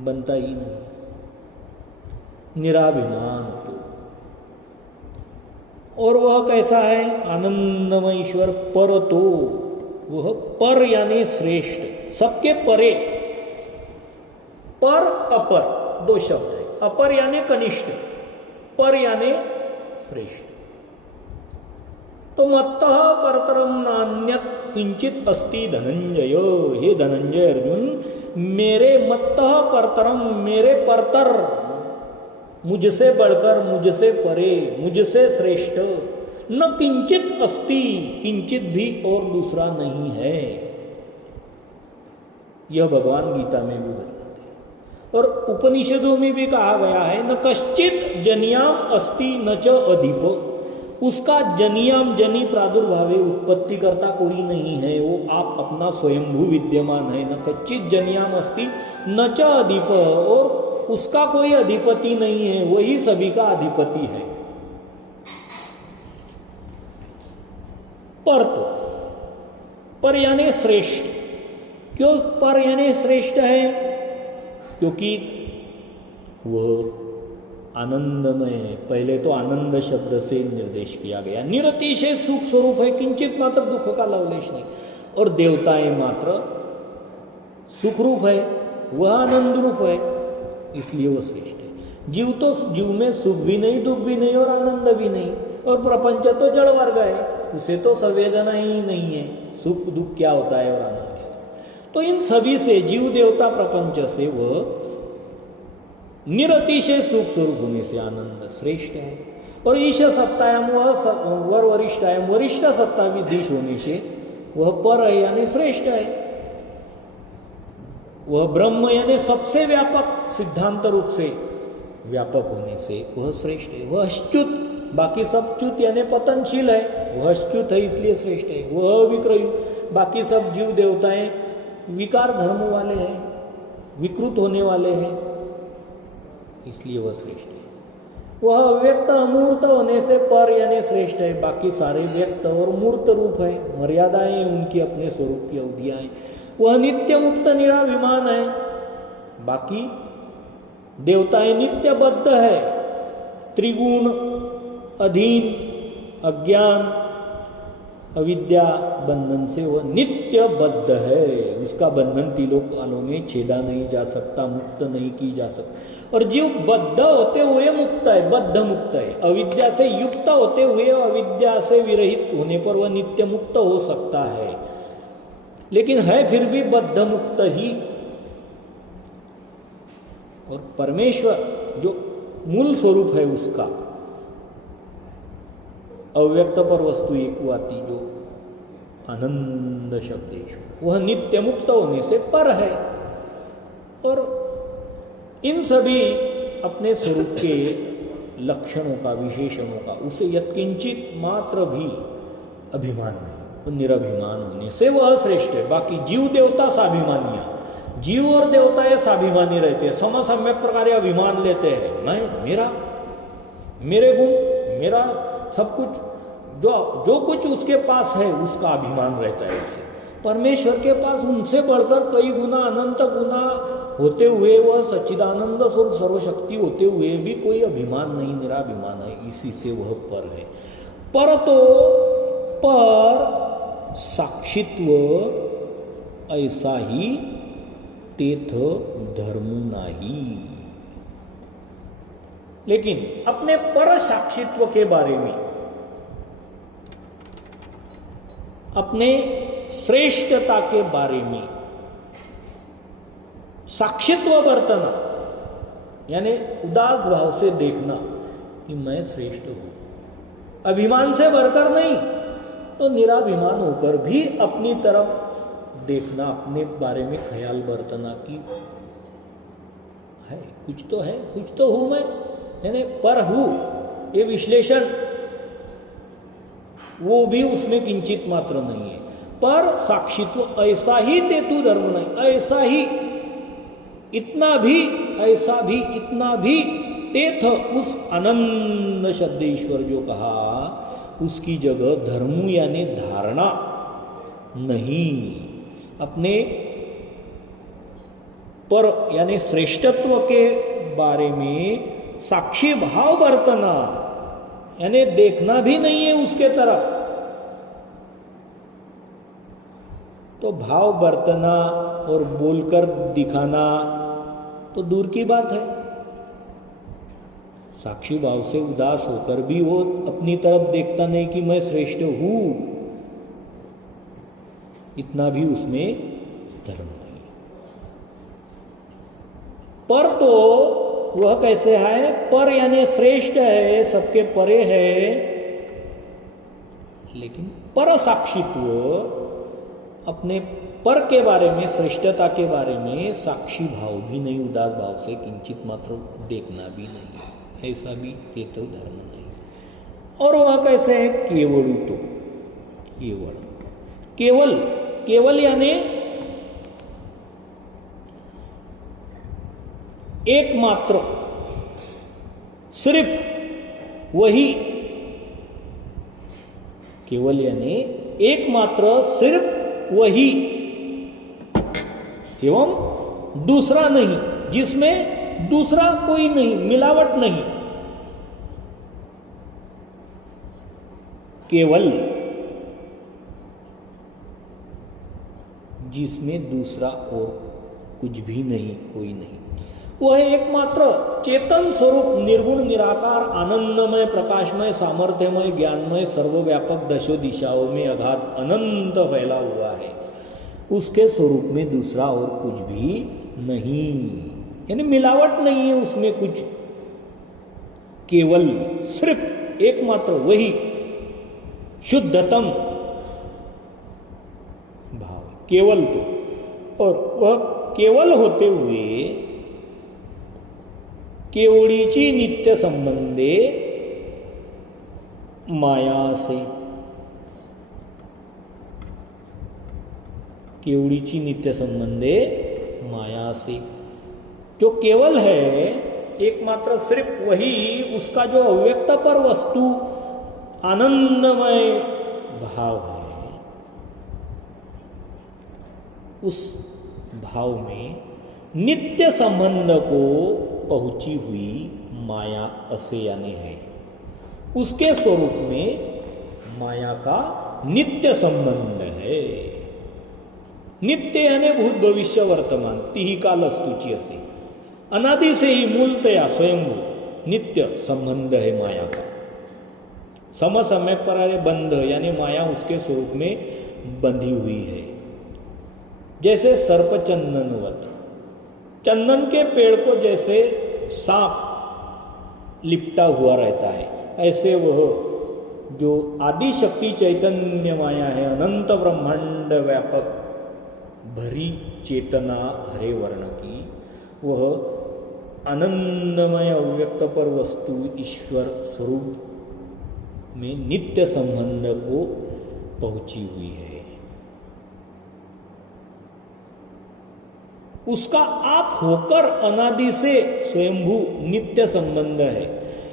बनता ही नहीं, निराभिमान तो। और वह कैसा है? आनंदमय ईश्वर पर, तो वह पर यानी श्रेष्ठ, सबके परे। पर अपर दो शब्द है, अपर यानी कनिष्ठ, पर यानी श्रेष्ठ। तो मत्तः परतरम नान्यत किंचित अस्ति धनंजय, हे धनंजय अर्जुन, मेरे मत्तः परतरम, मेरे परतर, मुझसे बढ़कर, मुझसे परे, मुझसे श्रेष्ठ, न किंचित अस्ति, किंचित भी और दूसरा नहीं है। यह भगवान गीता में भी बतलाते हैं और उपनिषदों में भी कहा गया है, न कश्चित जनियाम अस्ति न च अधिप, उसका जनियाम, जनी प्रादुर्भावे, उत्पत्ति करता कोई नहीं है, वो आप अपना स्वयंभू विद्यमान है। न कच्चित जनियाम अस्ति न च अधिप, और उसका कोई अधिपति नहीं है, वही सभी का अधिपति है। पर, तो पर यानी श्रेष्ठ। क्यों पर यानी श्रेष्ठ है? क्योंकि वह आनंदमय है। पहले तो आनंद शब्द से निर्देश किया गया, निरतिशय सुख स्वरूप है, किंचित मात्र दुख का लवलेश नहीं। और देवताएं मात्र सुख रूप है, वह आनंद रूप है, इसलिए वह श्रेष्ठ है। जीव तो, जीव में सुख भी नहीं, दुख भी नहीं और आनंद भी नहीं, और प्रपंच तो जड़ वर्ग है, उसे तो संवेदना ही नहीं है, सुख दुख क्या होता है और आनंद क्या होता है। तो इन सभी से, जीव देवता प्रपंच से वह निरतिशय सुख स्वरूप होने से आनंद श्रेष्ठ है। और ईश सत्तायाम, वह वरिष्ठायाम, वरिष्ठ सत्ता विधीश होने से वह पर है यानी श्रेष्ठ है। वह ब्रह्म यानी सबसे व्यापक, सिद्धांत रूप से व्यापक होने से वह श्रेष्ठ है। वह अच्युत, बाकी सब च्युत यानी पतनशील है, वह अच्युत है इसलिए श्रेष्ठ है। वह विक्रयु, बाकी सब जीव देवताएं विकार धर्म वाले हैं, विकृत होने वाले हैं, इसलिए वह श्रेष्ठ है। वह अव्यक्त अमूर्त होने से पर यानी श्रेष्ठ है, बाकी सारे व्यक्त और मूर्त रूप है, मर्यादाएं उनकी अपने स्वरूप की अवधियां हैं। वह नित्य मुक्त निराभिमान है, बाकी देवताएं नित्य बद्ध है, त्रिगुण, अधीन, अज्ञान, अविद्या बंधन से वह नित्य बद्ध है। उसका बंधन तिलोक कालों में छेदा नहीं जा सकता, मुक्त नहीं की जा सकता। और जीव बद्ध होते हुए मुक्त है, बद्ध मुक्त है। अविद्या से युक्त होते हुए, अविद्या से विरहित होने पर वह नित्य मुक्त हो सकता है, लेकिन है फिर भी बद्ध मुक्त ही। और परमेश्वर जो मूल स्वरूप है उसका, अव्यक्त पर वस्तु एक आती जो आनंद शब्देश्वर, वह नित्य मुक्त होने से पर है। और इन सभी अपने स्वरूप के लक्षणों का, विशेषणों का उसे यत्किंचित मात्र भी अभिमान नहीं, तो निराभिमान होने से वह श्रेष्ठ है। बाकी जीव देवता स्वाभिमानिया, जीव और देवता ये स्वाभिमानी रहते हैं, सम्यक प्रकार अभिमान लेते हैं, मैं, मेरा, मेरे गुण, मेरा सब कुछ, जो कुछ उसके पास है उसका अभिमान रहता है उसे। परमेश्वर के पास उनसे बढ़कर कई गुना अनंत गुना होते हुए वह सच्चिदानंद स्वरूप सर्वशक्ति होते हुए भी कोई अभिमान नहीं, निराभिमान है, इसी से वह पर है। पर तो पर साक्षित्व ऐसा ही तेथ धर्म नाही। लेकिन अपने पर साक्षित्व के बारे में, अपने श्रेष्ठता के बारे में साक्षित्व बरतना, यानी उदास भाव से देखना कि मैं श्रेष्ठ हूं, अभिमान से भरकर नहीं तो निराभिमान होकर भी अपनी तरफ देखना, अपने बारे में ख्याल बरतना कि है कुछ तो हूं मैं, यानी पर हूं, ये विश्लेषण वो भी उसमें किंचित मात्र नहीं है। पर साक्षित्व ऐसा ही तेतु धर्म नहीं, ऐसा ही, इतना भी, ऐसा भी, इतना भी तेथ उस आनंद शब्द ईश्वर जो कहा उसकी जगह धर्म यानी धारणा नहीं। अपने पर यानी श्रेष्ठत्व के बारे में साक्षी भाव बरतना, यानी देखना भी नहीं है उसके तरफ, तो भाव बरतना और बोलकर दिखाना तो दूर की बात है। साक्षी भाव से उदास होकर भी वो अपनी तरफ देखता नहीं कि मैं श्रेष्ठ हूं, इतना भी उसमें धर्म नहीं। पर तो वह कैसे है, पर यानी श्रेष्ठ है, सबके परे है, लेकिन पर साक्षित्व अपने पर के बारे में, श्रेष्ठता के बारे में साक्षी भाव भी नहीं, उदास भाव से किंचित मात्र देखना भी नहीं, ऐसा भी तेतु धर्म नहीं। और वह कैसे है, केवल तो केवल यानी एकमात्र, सिर्फ वही, केवल यानी एकमात्र, सिर्फ वही एवं दूसरा नहीं, जिसमें दूसरा कोई नहीं, मिलावट नहीं, केवल जिसमें दूसरा और कुछ भी नहीं, कोई नहीं, वह एकमात्र चेतन स्वरूप, निर्गुण, निराकार, आनंदमय, प्रकाशमय, सामर्थ्यमय, ज्ञानमय, सर्वव्यापक, दशो दिशाओं में अगाध अनंत फैला हुआ है। उसके स्वरूप में दूसरा और कुछ भी नहीं, यानी मिलावट नहीं है उसमें कुछ, केवल सिर्फ एकमात्र वही शुद्धतम भाव, केवल तो। और वह केवल होते हुए केवळीची नित्य संबंधे माया से, केवळीची नित्य संबंधे माया से, जो केवल है एकमात्र सिर्फ वही, उसका जो अव्यक्त पर वस्तु आनंदमय भाव है, उस भाव में नित्य संबंध को पहुंची हुई माया असे यानी है, उसके स्वरूप में माया का नित्य संबंध है। नित्य यानी भूत भविष्य वर्तमान तीही काल अस्तुची असे, अनादि से ही मूलतया स्वयंभू नित्य संबंध है माया का। सम समय पर बंध यानी माया उसके स्वरूप में बंधी हुई है, जैसे सर्प चंदनवत, चंदन के पेड़ को जैसे सांप लिपटा हुआ रहता है, ऐसे वह जो आदि शक्ति चैतन्य माया है, अनंत ब्रह्मांड व्यापक भरी चेतना हरे वर्ण की, वह आनंदमय अव्यक्त पर वस्तु ईश्वर स्वरूप में नित्य संबंध को पहुंची हुई है। उसका आप होकर अनादि से स्वयंभू नित्य संबंध है।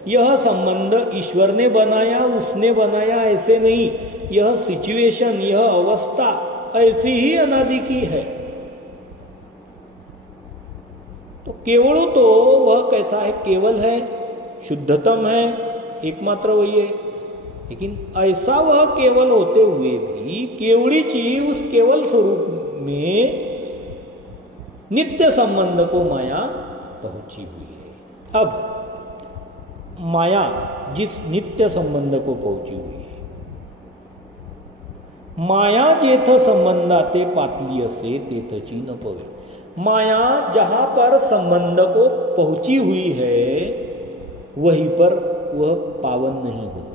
यह संबंध ईश्वर ने बनाया, उसने बनाया, ऐसे नहीं। यह सिचुएशन, यह अवस्था ऐसी ही अनादि की है। तो केवल तो वह कैसा है? केवल है, शुद्धतम है, एकमात्र वही है। लेकिन ऐसा वह केवल होते हुए भी केवली चीज उस केवल स्वरूप में नित्य संबंध को माया पहुंची हुई है। अब माया जिस नित्य संबंध को पहुंची हुई है, माया जेथ संबंधाते पातली असे तेथची न पवे। माया जहां पर संबंध को पहुंची हुई है वहीं पर वह पावन नहीं होती।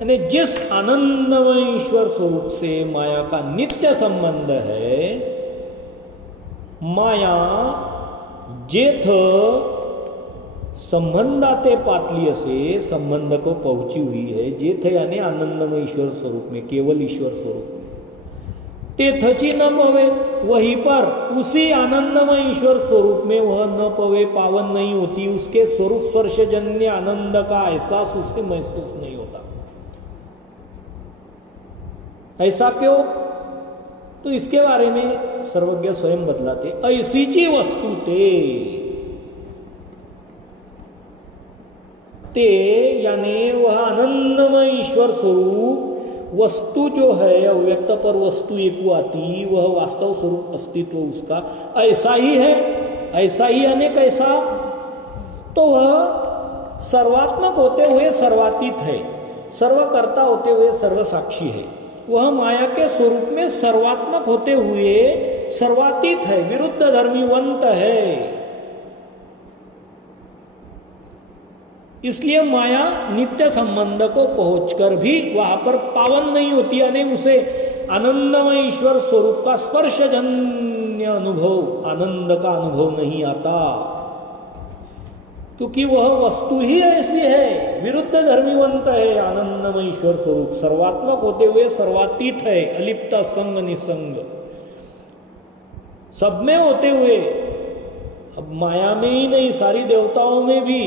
यानी जिस आनंदमय ईश्वर स्वरूप से माया का नित्य संबंध है, माया जेथ संबंधाते पातली असे संबंध को पहुंची हुई है, जेथ यानी आनंदमय ईश्वर स्वरूप में, केवल ईश्वर स्वरूप में, तेथची न पवे, वहीं पर उसी आनंदमय ईश्वर स्वरूप में वह न पवे, पावन नहीं होती। उसके स्वरूप स्पर्शजन्य आनंद का एहसास उसे महसूस नहीं होता। ऐसा क्यों? तो इसके बारे में सर्वज्ञ स्वयं बतलाते, ऐसीची वस्तु ते यानी वह आनंदमय ईश्वर स्वरूप वस्तु जो है, अव्यक्त पर वस्तु एक आती, वह वास्तव स्वरूप अस्तित्व उसका ऐसा ही है। ऐसा ही यानी कैसा? तो वह सर्वात्मक होते हुए सर्वातीत है, सर्वकर्ता होते हुए सर्वसाक्षी है। वह माया के स्वरूप में सर्वात्मक होते हुए सर्वातीत है, विरुद्ध धर्मीवंत है। इसलिए माया नित्य संबंध को पहुंचकर भी वहां पर पावन नहीं होती, यानी उसे आनंदमय ईश्वर स्वरूप का स्पर्शजन्य अनुभव, आनंद का अनुभव नहीं आता, क्योंकि वह वस्तु ही ऐसी है, विरुद्ध धर्मीवंत है। आनंदमय ईश्वर स्वरूप सर्वात्मक होते हुए सर्वातीत है, अलिप्त संग निसंग, सब में होते हुए। अब माया में ही नहीं, सारी देवताओं में भी,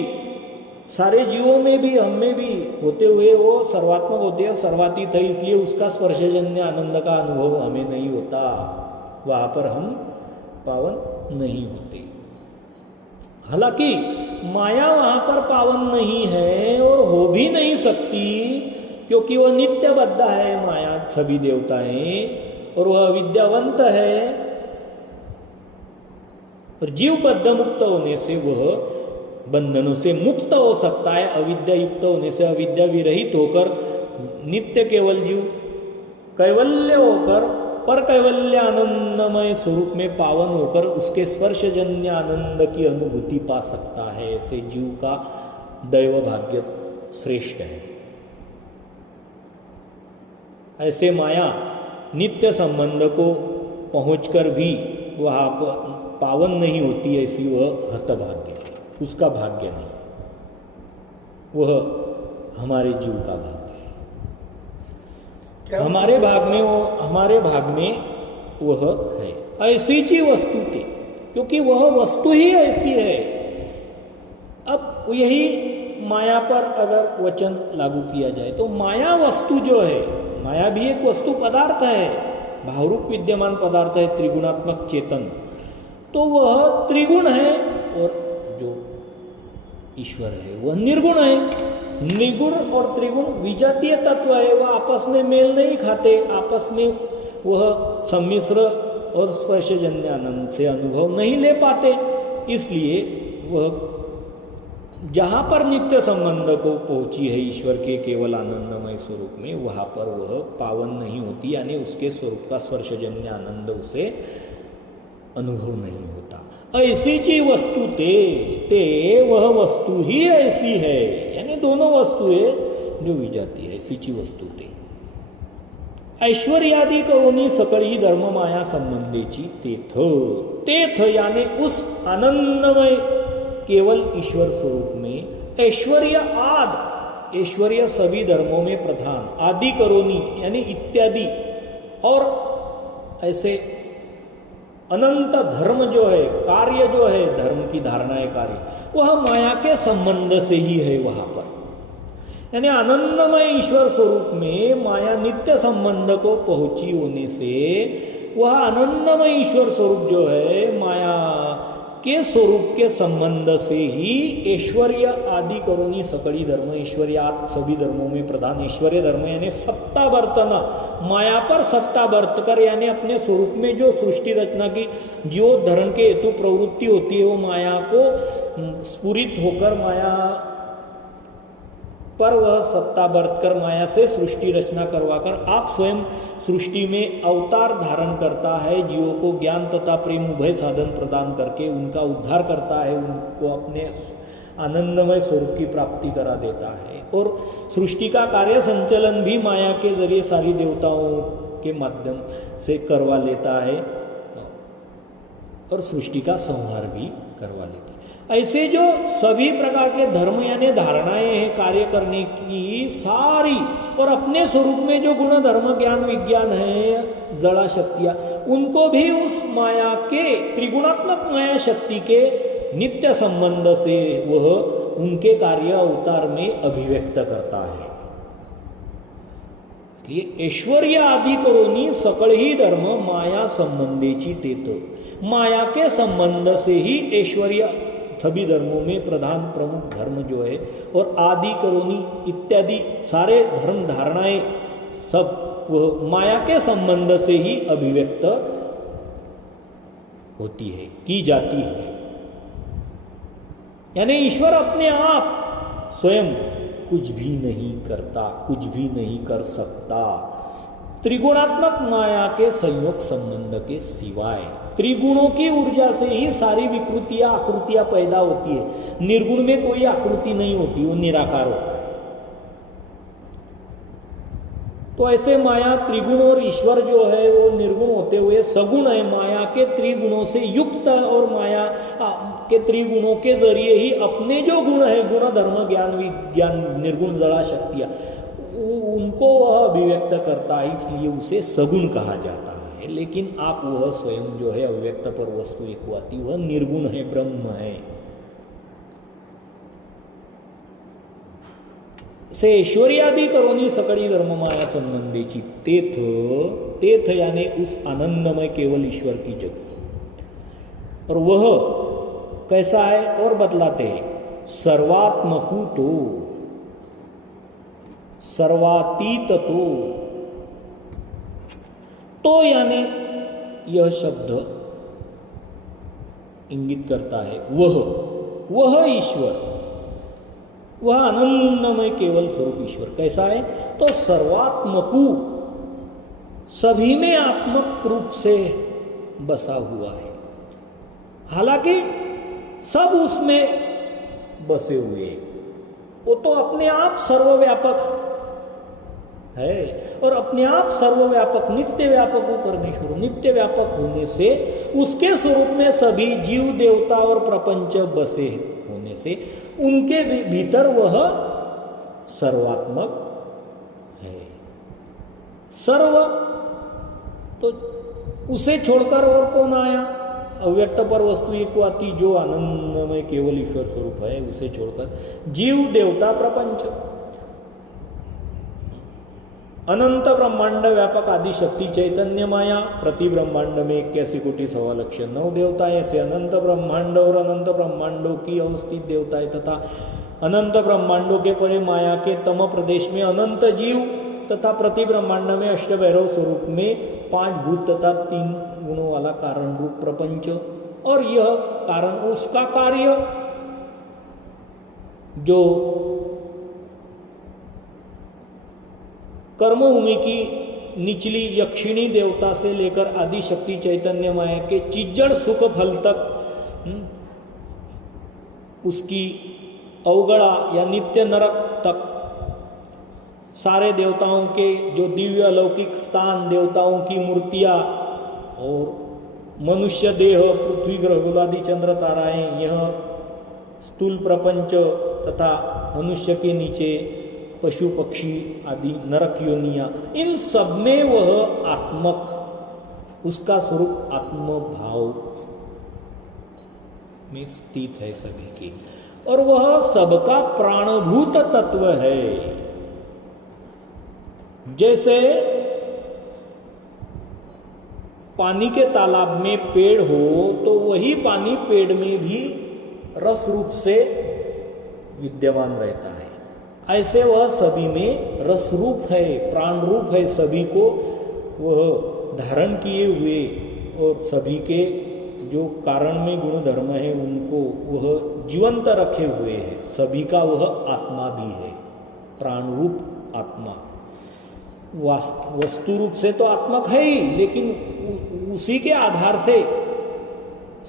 सारे जीवों में भी, हम में भी होते हुए वो सर्वात्मक होते हैं, सर्वातीत है। इसलिए उसका स्पर्शजन्य आनंद का अनुभव हमें नहीं होता, वहां पर हम पावन नहीं होते। हालांकि माया वहां पर पावन नहीं है और हो भी नहीं सकती, क्योंकि वह नित्यबद्ध है माया, सभी देवताएं, और वह विद्यावंत है। और जीव बद्ध मुक्त होने से वह बंधनों से मुक्त हो सकता है, अविद्या युक्त होने से, अविद्या विरहित होकर नित्य केवल जीव कैवल्य होकर पर कैवल्य आनंदमय स्वरूप में पावन होकर उसके स्पर्शजन्य आनंद की अनुभूति पा सकता है। ऐसे जीव का दैव भाग्य श्रेष्ठ है। ऐसे माया नित्य संबंध को पहुंचकर भी वह पावन नहीं होती, ऐसी वह हतभाग्य है, उसका भाग्य नहीं, वह हमारे जीव का भाग्य है। हमारे भाग में वो, हमारे भाग में वह है। ऐसी ची वस्तु थे, क्योंकि वह वस्तु ही ऐसी है। अब यही माया पर अगर वचन लागू किया जाए तो माया वस्तु जो है, माया भी एक वस्तु पदार्थ है, भावरूप विद्यमान पदार्थ है, त्रिगुणात्मक चेतन, तो वह त्रिगुण है। और जो ईश्वर है वह निर्गुण है। निर्गुण और त्रिगुण विजातीय तत्व है, वह आपस में मेल नहीं खाते, आपस में वह सम्मिश्र और स्पर्शजन्य आनंद से अनुभव नहीं ले पाते। इसलिए वह जहाँ पर नित्य संबंध को पहुंची है ईश्वर के केवल आनंदमय स्वरूप में, वहाँ पर वह पावन नहीं होती, यानी उसके स्वरूप का स्पर्शजन्य आनंद उसे अनुभव नहीं होता। ऐसी ची वस्तु ते वह वस्तु ही ऐसी है, यानी दोनों वस्तुएं जो विजाती है, ऐसी ची वस्तु ऐश्वर्यादि करोनी सकळी धर्म माया संबंधेची तेथ यानी उस आनंदमय केवल ईश्वर स्वरूप में ऐश्वर्य आद, ऐश्वर्य सभी धर्मों में प्रधान, आदि करोनी यानी इत्यादि, और ऐसे अनंत धर्म जो है, कार्य जो है, धर्म की धारणा है कार्य, वह माया के संबंध से ही है वहां पर। यानी आनंदमय ईश्वर स्वरूप में माया नित्य संबंध को पहुंची होने से वह आनंदमय ईश्वर स्वरूप जो है माया के स्वरूप के संबंध से ही ऐश्वर्य आदि करोनी सकड़ी धर्म, ऐश्वर्यात सभी धर्मों में प्रधान ऐश्वर्य धर्म यानी सत्ता बरतना, माया पर सत्ता बरत कर यानी अपने स्वरूप में जो सृष्टि रचना की जो धर्म के हेतु प्रवृत्ति होती है वो माया को स्फुरित होकर माया पर वह सत्ता बरतकर माया से सृष्टि रचना करवाकर आप स्वयं सृष्टि में अवतार धारण करता है, जीवों को ज्ञान तथा प्रेम उभय साधन प्रदान करके उनका उद्धार करता है, उनको अपने आनंदमय स्वरूप की प्राप्ति करा देता है। और सृष्टि का कार्य संचलन भी माया के जरिए सारी देवताओं के माध्यम से करवा लेता है और सृष्टि का संहार भी करवा लेता है। ऐसे जो सभी प्रकार के धर्म यानी धारणाएं हैं कार्य करने की सारी, और अपने स्वरूप में जो गुण धर्म ज्ञान विज्ञान है जड़ा शक्तियां, उनको भी उस माया के त्रिगुणात्मक माया शक्ति के नित्य संबंध से वह उनके कार्य अवतार में अभिव्यक्त करता है। इसलिए ऐश्वर्य आदि करोनी सकळही धर्म माया संबंधेची तेत, माया के संबंध से ही ऐश्वर्य सभी धर्मों में प्रधान प्रमुख धर्म जो है और आदि करोनी इत्यादि सारे धर्म धारणाएं सब वह माया के संबंध से ही अभिव्यक्त होती है, की जाती है। यानी ईश्वर अपने आप स्वयं कुछ भी नहीं करता, कुछ भी नहीं कर सकता त्रिगुणात्मक माया के संयोग संबंध के सिवाय। त्रिगुणों की ऊर्जा से ही सारी विकृतियां आकृतियां पैदा होती है, निर्गुण में कोई आकृति नहीं होती, वो निराकार होता है। तो ऐसे माया त्रिगुण और ईश्वर जो है वो निर्गुण होते हुए सगुण है, माया के त्रिगुणों से युक्त और माया के त्रिगुणों के जरिए ही अपने जो गुण है गुण धर्म ज्ञान विज्ञान निर्गुण जड़ा शक्तियां उनको वह अभिव्यक्त करता है, इसलिए उसे सगुण कहा जाता है। लेकिन आप वह स्वयं जो है अव्यक्त पर वस्तु एक हुआती वह निर्गुण है, ब्रह्म है। से ऐश्वर्यादि करोनी सकड़ी धर्म माया संबंधीची तेथ, तेथ यानी उस आनंदमय केवल ईश्वर की जगह। और वह कैसा है और बतलाते हैं, सर्वात्मकु सर्वातीत तो यानी यह शब्द इंगित करता है वह ईश्वर, वह आनंदमय केवल स्वरूप ईश्वर कैसा है, तो सर्वात्मकु सभी में आत्मक रूप से बसा हुआ है। हालांकि सब उसमें बसे हुए हैं, वो तो अपने आप सर्वव्यापक है और अपने आप सर्वव्यापक नित्य व्यापक वो परमेश्वर नित्य व्यापक होने से उसके स्वरूप में सभी जीव देवता और प्रपंच बसे होने से उनके भीतर वह सर्वात्मक है। सर्व तो उसे छोड़कर और कौन आया, अव्यक्त पर वस्तु एक आती जो आनंदमय केवल ईश्वर स्वरूप है, उसे छोड़कर जीव देवता प्रपंच अनंत ब्रह्मांड व्यापक आदि शक्ति चैतन्य माया, प्रति ब्रह्मांड में 81 कोटि 1.25 लाख 9 देवताएं, ऐसे अनंत ब्रह्मांड और अनंत ब्रह्मांडों की अवस्थित देवताएं तथा अनंत ब्रह्मांडों के परे माया के तम प्रदेश में अनंत जीव तथा प्रति ब्रह्मांड में अष्टभैरव स्वरूप में 5 भूत तथा 3 गुणों वाला कारण रूप प्रपंच। और यह कारण उसका कार्य जो कर्मभूमि की निचली यक्षिणी देवता से लेकर आदि शक्ति चैतन्य माया के चिज्जड़ सुख फल तक उसकी अवगड़ा या नित्य नरक तक सारे देवताओं के जो दिव्य अलौकिक स्थान, देवताओं की मूर्तियां और मनुष्य देह, पृथ्वी ग्रह गुलादि चंद्र ताराएं, यह स्थूल प्रपंच तथा मनुष्य के नीचे पशु पक्षी आदि नरक योनियां, इन सब में वह आत्मक उसका स्वरूप आत्मभाव में स्थित है सभी की, और वह सबका प्राणभूत तत्व है। जैसे पानी के तालाब में पेड़ हो तो वही पानी पेड़ में भी रस रूप से विद्यमान रहता है, ऐसे वह सभी में रस रूप है, प्राण रूप है, सभी को वह धारण किए हुए और सभी के जो कारण में गुण धर्म है उनको वह जीवंत रखे हुए है। सभी का वह आत्मा भी है, प्राण रूप आत्मा। वस्तु रूप से तो आत्मक है ही, लेकिन उसी के आधार से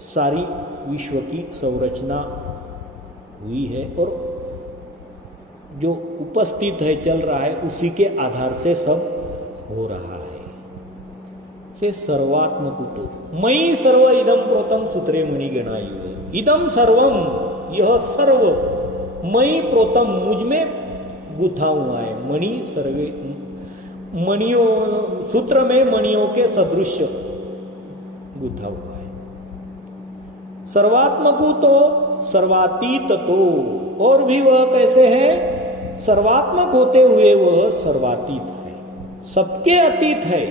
सारी विश्व की संरचना हुई है और जो उपस्थित है, चल रहा है, उसी के आधार से सब हो रहा है। से सर्वात्मकुतो मयि सर्व इदम प्रोतम सूत्रे मणि गणायु। इदम सर्वम, यह सर्व मयि प्रोतम, मुझ में गुथा हुआ है। मणि सर्वे, मणियों, सूत्र में मणियों के सदृश गुथा हुआ है। सर्वात्मकु तो सर्वातीत तो, और भी वह कैसे है? सर्वात्मक होते हुए वह सर्वातीत है, सबके अतीत है।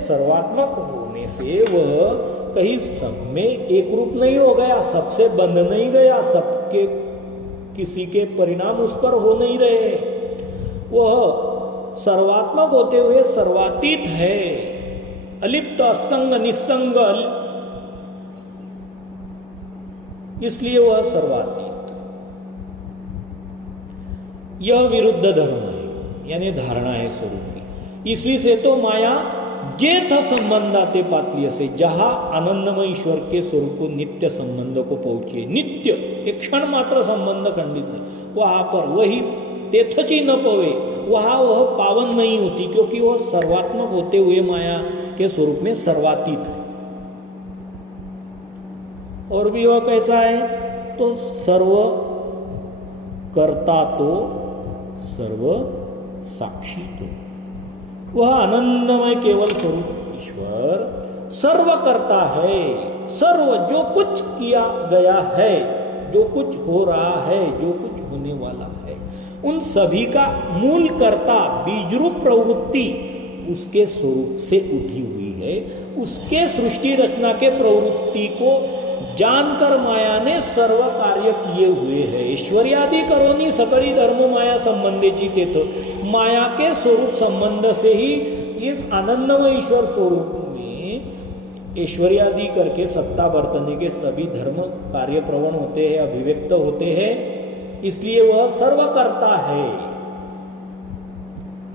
सर्वात्मक होने से वह कहीं सब में एक रूप नहीं हो गया, सबसे बंध नहीं गया, सबके किसी के परिणाम उस पर हो नहीं रहे। वह सर्वात्मक होते हुए सर्वातीत है, अलिप्त, असंग, निस्संग, इसलिए वह सर्वातीत। यह विरुद्ध धर्म है, यानी धारणा है स्वरूप की। इसी से तो माया जेथ संबंधाते पातली से, जहां आनंदमय ईश्वर के स्वरूप को नित्य संबंध को पहुंचे, नित्य, एक क्षण मात्र संबंध खंडित नहीं, वहां पर वही तेथची न पवे, वहां वह पावन नहीं होती, क्योंकि वह सर्वात्मक होते हुए माया के स्वरूप में सर्वातीत है। और भी वह कैसा है? तो सर्व कर्ता तो सर्व साक्षी तो, वह आनंदमय केवल स्वरूप ईश्वर सर्व करता है। सर्व, जो कुछ किया गया है, जो कुछ हो रहा है, जो कुछ होने वाला है, उन सभी का मूल कर्ता, बीजरूप प्रवृत्ति उसके स्वरूप से उठी हुई है। उसके सृष्टि रचना के प्रवृत्ति को जानकर माया ने सर्व कार्य किए हुए हैं। ईश्वर्यादि करोनी सकळी धर्म माया संबंधेची तेथ, माया के स्वरूप संबंध से ही इस आनंदमय ईश्वर स्वरूप में ईश्वर्यादि करके सत्ता बरतने के सभी धर्म कार्य प्रवण होते हैं, अभिव्यक्त होते हैं, इसलिए वह सर्व करता है।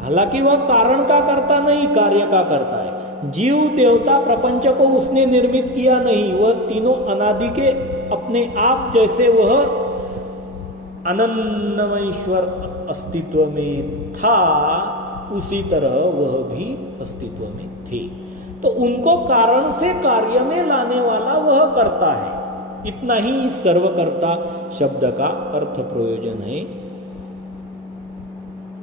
हालांकि वह कारण का करता नहीं, कार्य का करता है। जीव, देवता, प्रपंच को उसने निर्मित किया नहीं, वह तीनों अनादि के अपने आप जैसे वह आनंदमय ईश्वर अस्तित्व में था, उसी तरह वह भी अस्तित्व में थे। तो उनको कारण से कार्य में लाने वाला वह करता है। इतना ही इस सर्वकर्ता शब्द का अर्थ प्रयोजन है।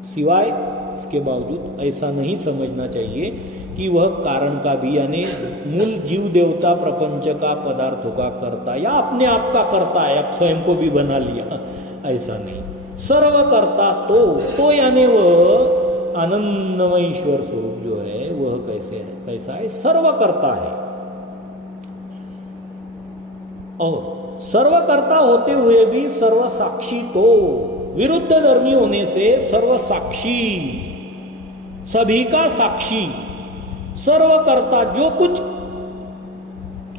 सिवाय इसके बावजूद ऐसा नहीं समझना चाहिए कि वह कारण का भी, यानी मूल जीव, देवता, प्रपंच का, पदार्थों का करता या अपने आप का करता है, अब स्वयं को भी बना लिया, ऐसा नहीं। सर्वकर्ता तो यानी वह आनंदमय ईश्वर स्वरूप जो है वह कैसे है, कैसा है? सर्वकर्ता है। और सर्वकर्ता होते हुए भी सर्व साक्षी तो, विरुद्ध धर्मी होने से सर्व साक्षी, सभी का साक्षी, सर्वकर्ता, जो कुछ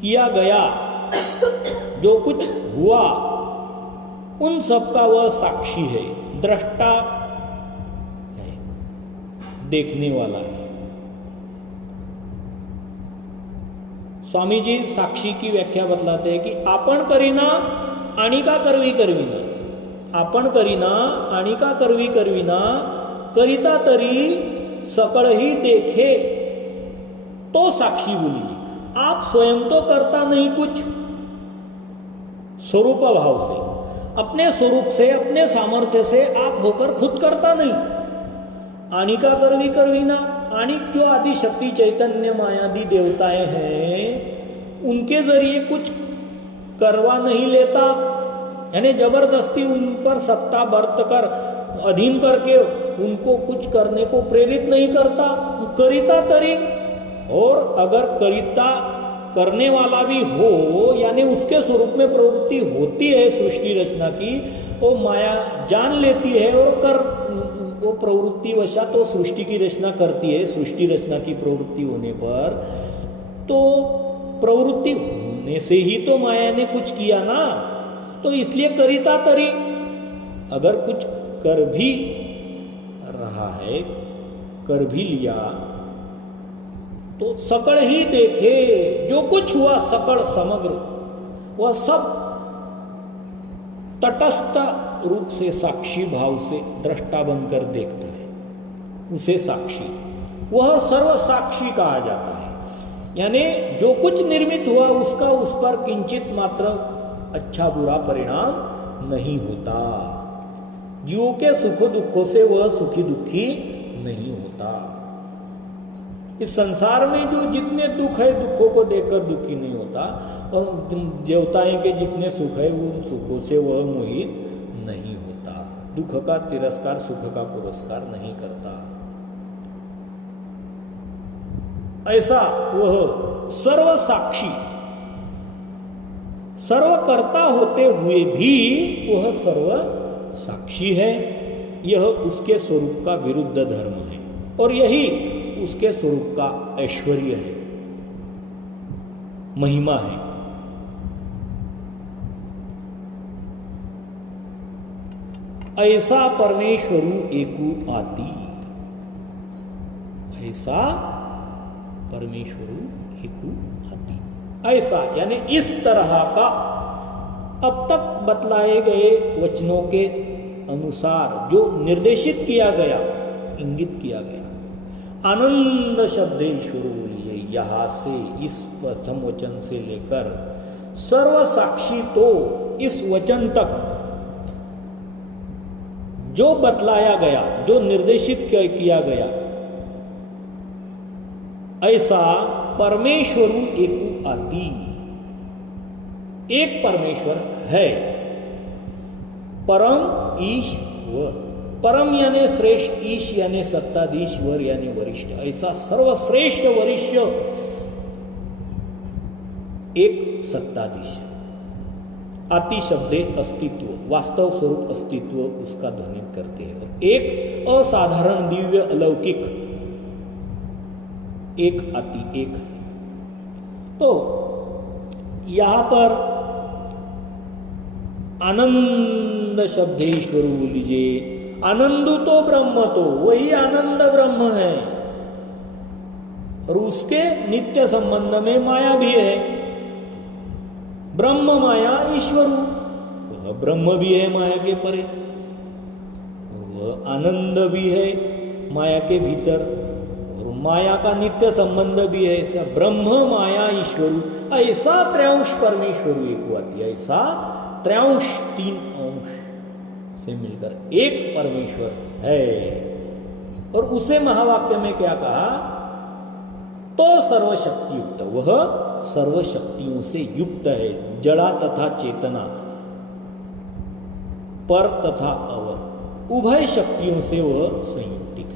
किया गया, जो कुछ हुआ, उन सब का वह साक्षी है, दृष्टा है, देखने वाला है। स्वामी जी साक्षी की व्याख्या बतलाते हैं कि आपण करीना आणि का करवी करविना, आपण करीना आणि का करवी करविना, करिता तरी सकळ ही देखे तो साक्षी बोली। आप स्वयं तो करता नहीं कुछ, स्वरूप भाव से, अपने स्वरूप से, अपने सामर्थ्य से आप होकर खुद करता नहीं। आणि का करवी करविना, आणि जो आदि शक्ति चैतन्य मायादि देवताएं हैं, उनके जरिए कुछ करवा नहीं लेता, यानी जबरदस्ती उन पर सत्ता बरत कर, अधीन करके उनको कुछ करने को प्रेरित नहीं करता, करिता तरी। और अगर करिता करने वाला भी हो, यानी उसके स्वरूप में प्रवृत्ति होती है सृष्टि रचना की, वो माया जान लेती है और वो प्रवृत्ति वशा तो सृष्टि की रचना करती है। सृष्टि रचना की प्रवृत्ति होने पर तो प्रवृत्ति होने से ही तो माया ने कुछ किया ना, तो इसलिए करिता तरी। अगर कुछ कर भी रहा है, कर भी लिया, तो सकल ही देखे, जो कुछ हुआ सकल समग्र वह सब तटस्थ रूप से साक्षी भाव से दृष्टा बनकर देखता है, उसे साक्षी, वह सर्व साक्षी कहा जाता है। यानी जो कुछ निर्मित हुआ उसका उस पर किंचित मात्र अच्छा बुरा परिणाम नहीं होता। जीवों के सुख दुखों से वह सुखी दुखी नहीं होता। इस संसार में जो जितने दुख है, दुखों को देखकर दुखी नहीं होता, और देवताएं के जितने सुख है उन सुखों से वह मोहित नहीं होता। दुख का तिरस्कार, सुख का पुरस्कार नहीं करता। ऐसा वह सर्व साक्षी, सर्वकर्ता होते हुए भी वह सर्व साक्षी है। यह उसके स्वरूप का विरुद्ध धर्म है और यही उसके स्वरूप का ऐश्वर्य है, महिमा है। ऐसा परमेश्वरु एकु आती, ऐसा परमेश्वरु एकु आती। ऐसा यानी इस तरह का अब तक बतलाए गए वचनों के अनुसार जो निर्देशित किया गया, इंगित किया गया, आनंद शब्देश्वर बोलिए। यहां से इस प्रथम वचन से लेकर सर्व साक्षी तो इस वचन तक जो बतलाया गया, जो निर्देशित किया गया, ऐसा परमेश्वरु एकु आदि, एक परमेश्वर है, परम ईश्वर। परम यानी श्रेष्ठ, ईश यानी सत्ताधीश, वर यानी वरिष्ठ। ऐसा सर्वश्रेष्ठ वरिष्ठ एक सत्ताधीश। आति शब्दे अस्तित्व, वास्तव स्वरूप अस्तित्व उसका ध्वनित करते हैं। और एक असाधारण दिव्य अलौकिक, एक आति, एक है। तो यहां पर आनंद शब्देश्वर बोलिए। आनंद तो ब्रह्म, तो वही आनंद ब्रह्म है और उसके नित्य संबंध में माया भी है। ब्रह्म माया ईश्वर, वह ब्रह्म भी है माया के परे, वह आनंद भी है माया के भीतर, और माया का नित्य संबंध भी है। ऐसा ब्रह्म माया ईश्वर, ऐसा त्रयांश परमेश्वर एक हुआ, ऐसा त्रयांश, तीन अंश से मिलकर एक परमेश्वर है। और उसे महावाक्य में क्या कहा? तो सर्वशक्ति युक्त, वह सर्वशक्तियों से युक्त है, जड़ा तथा चेतना, पर तथा अवर, उभय शक्तियों से वह संयुक्तिक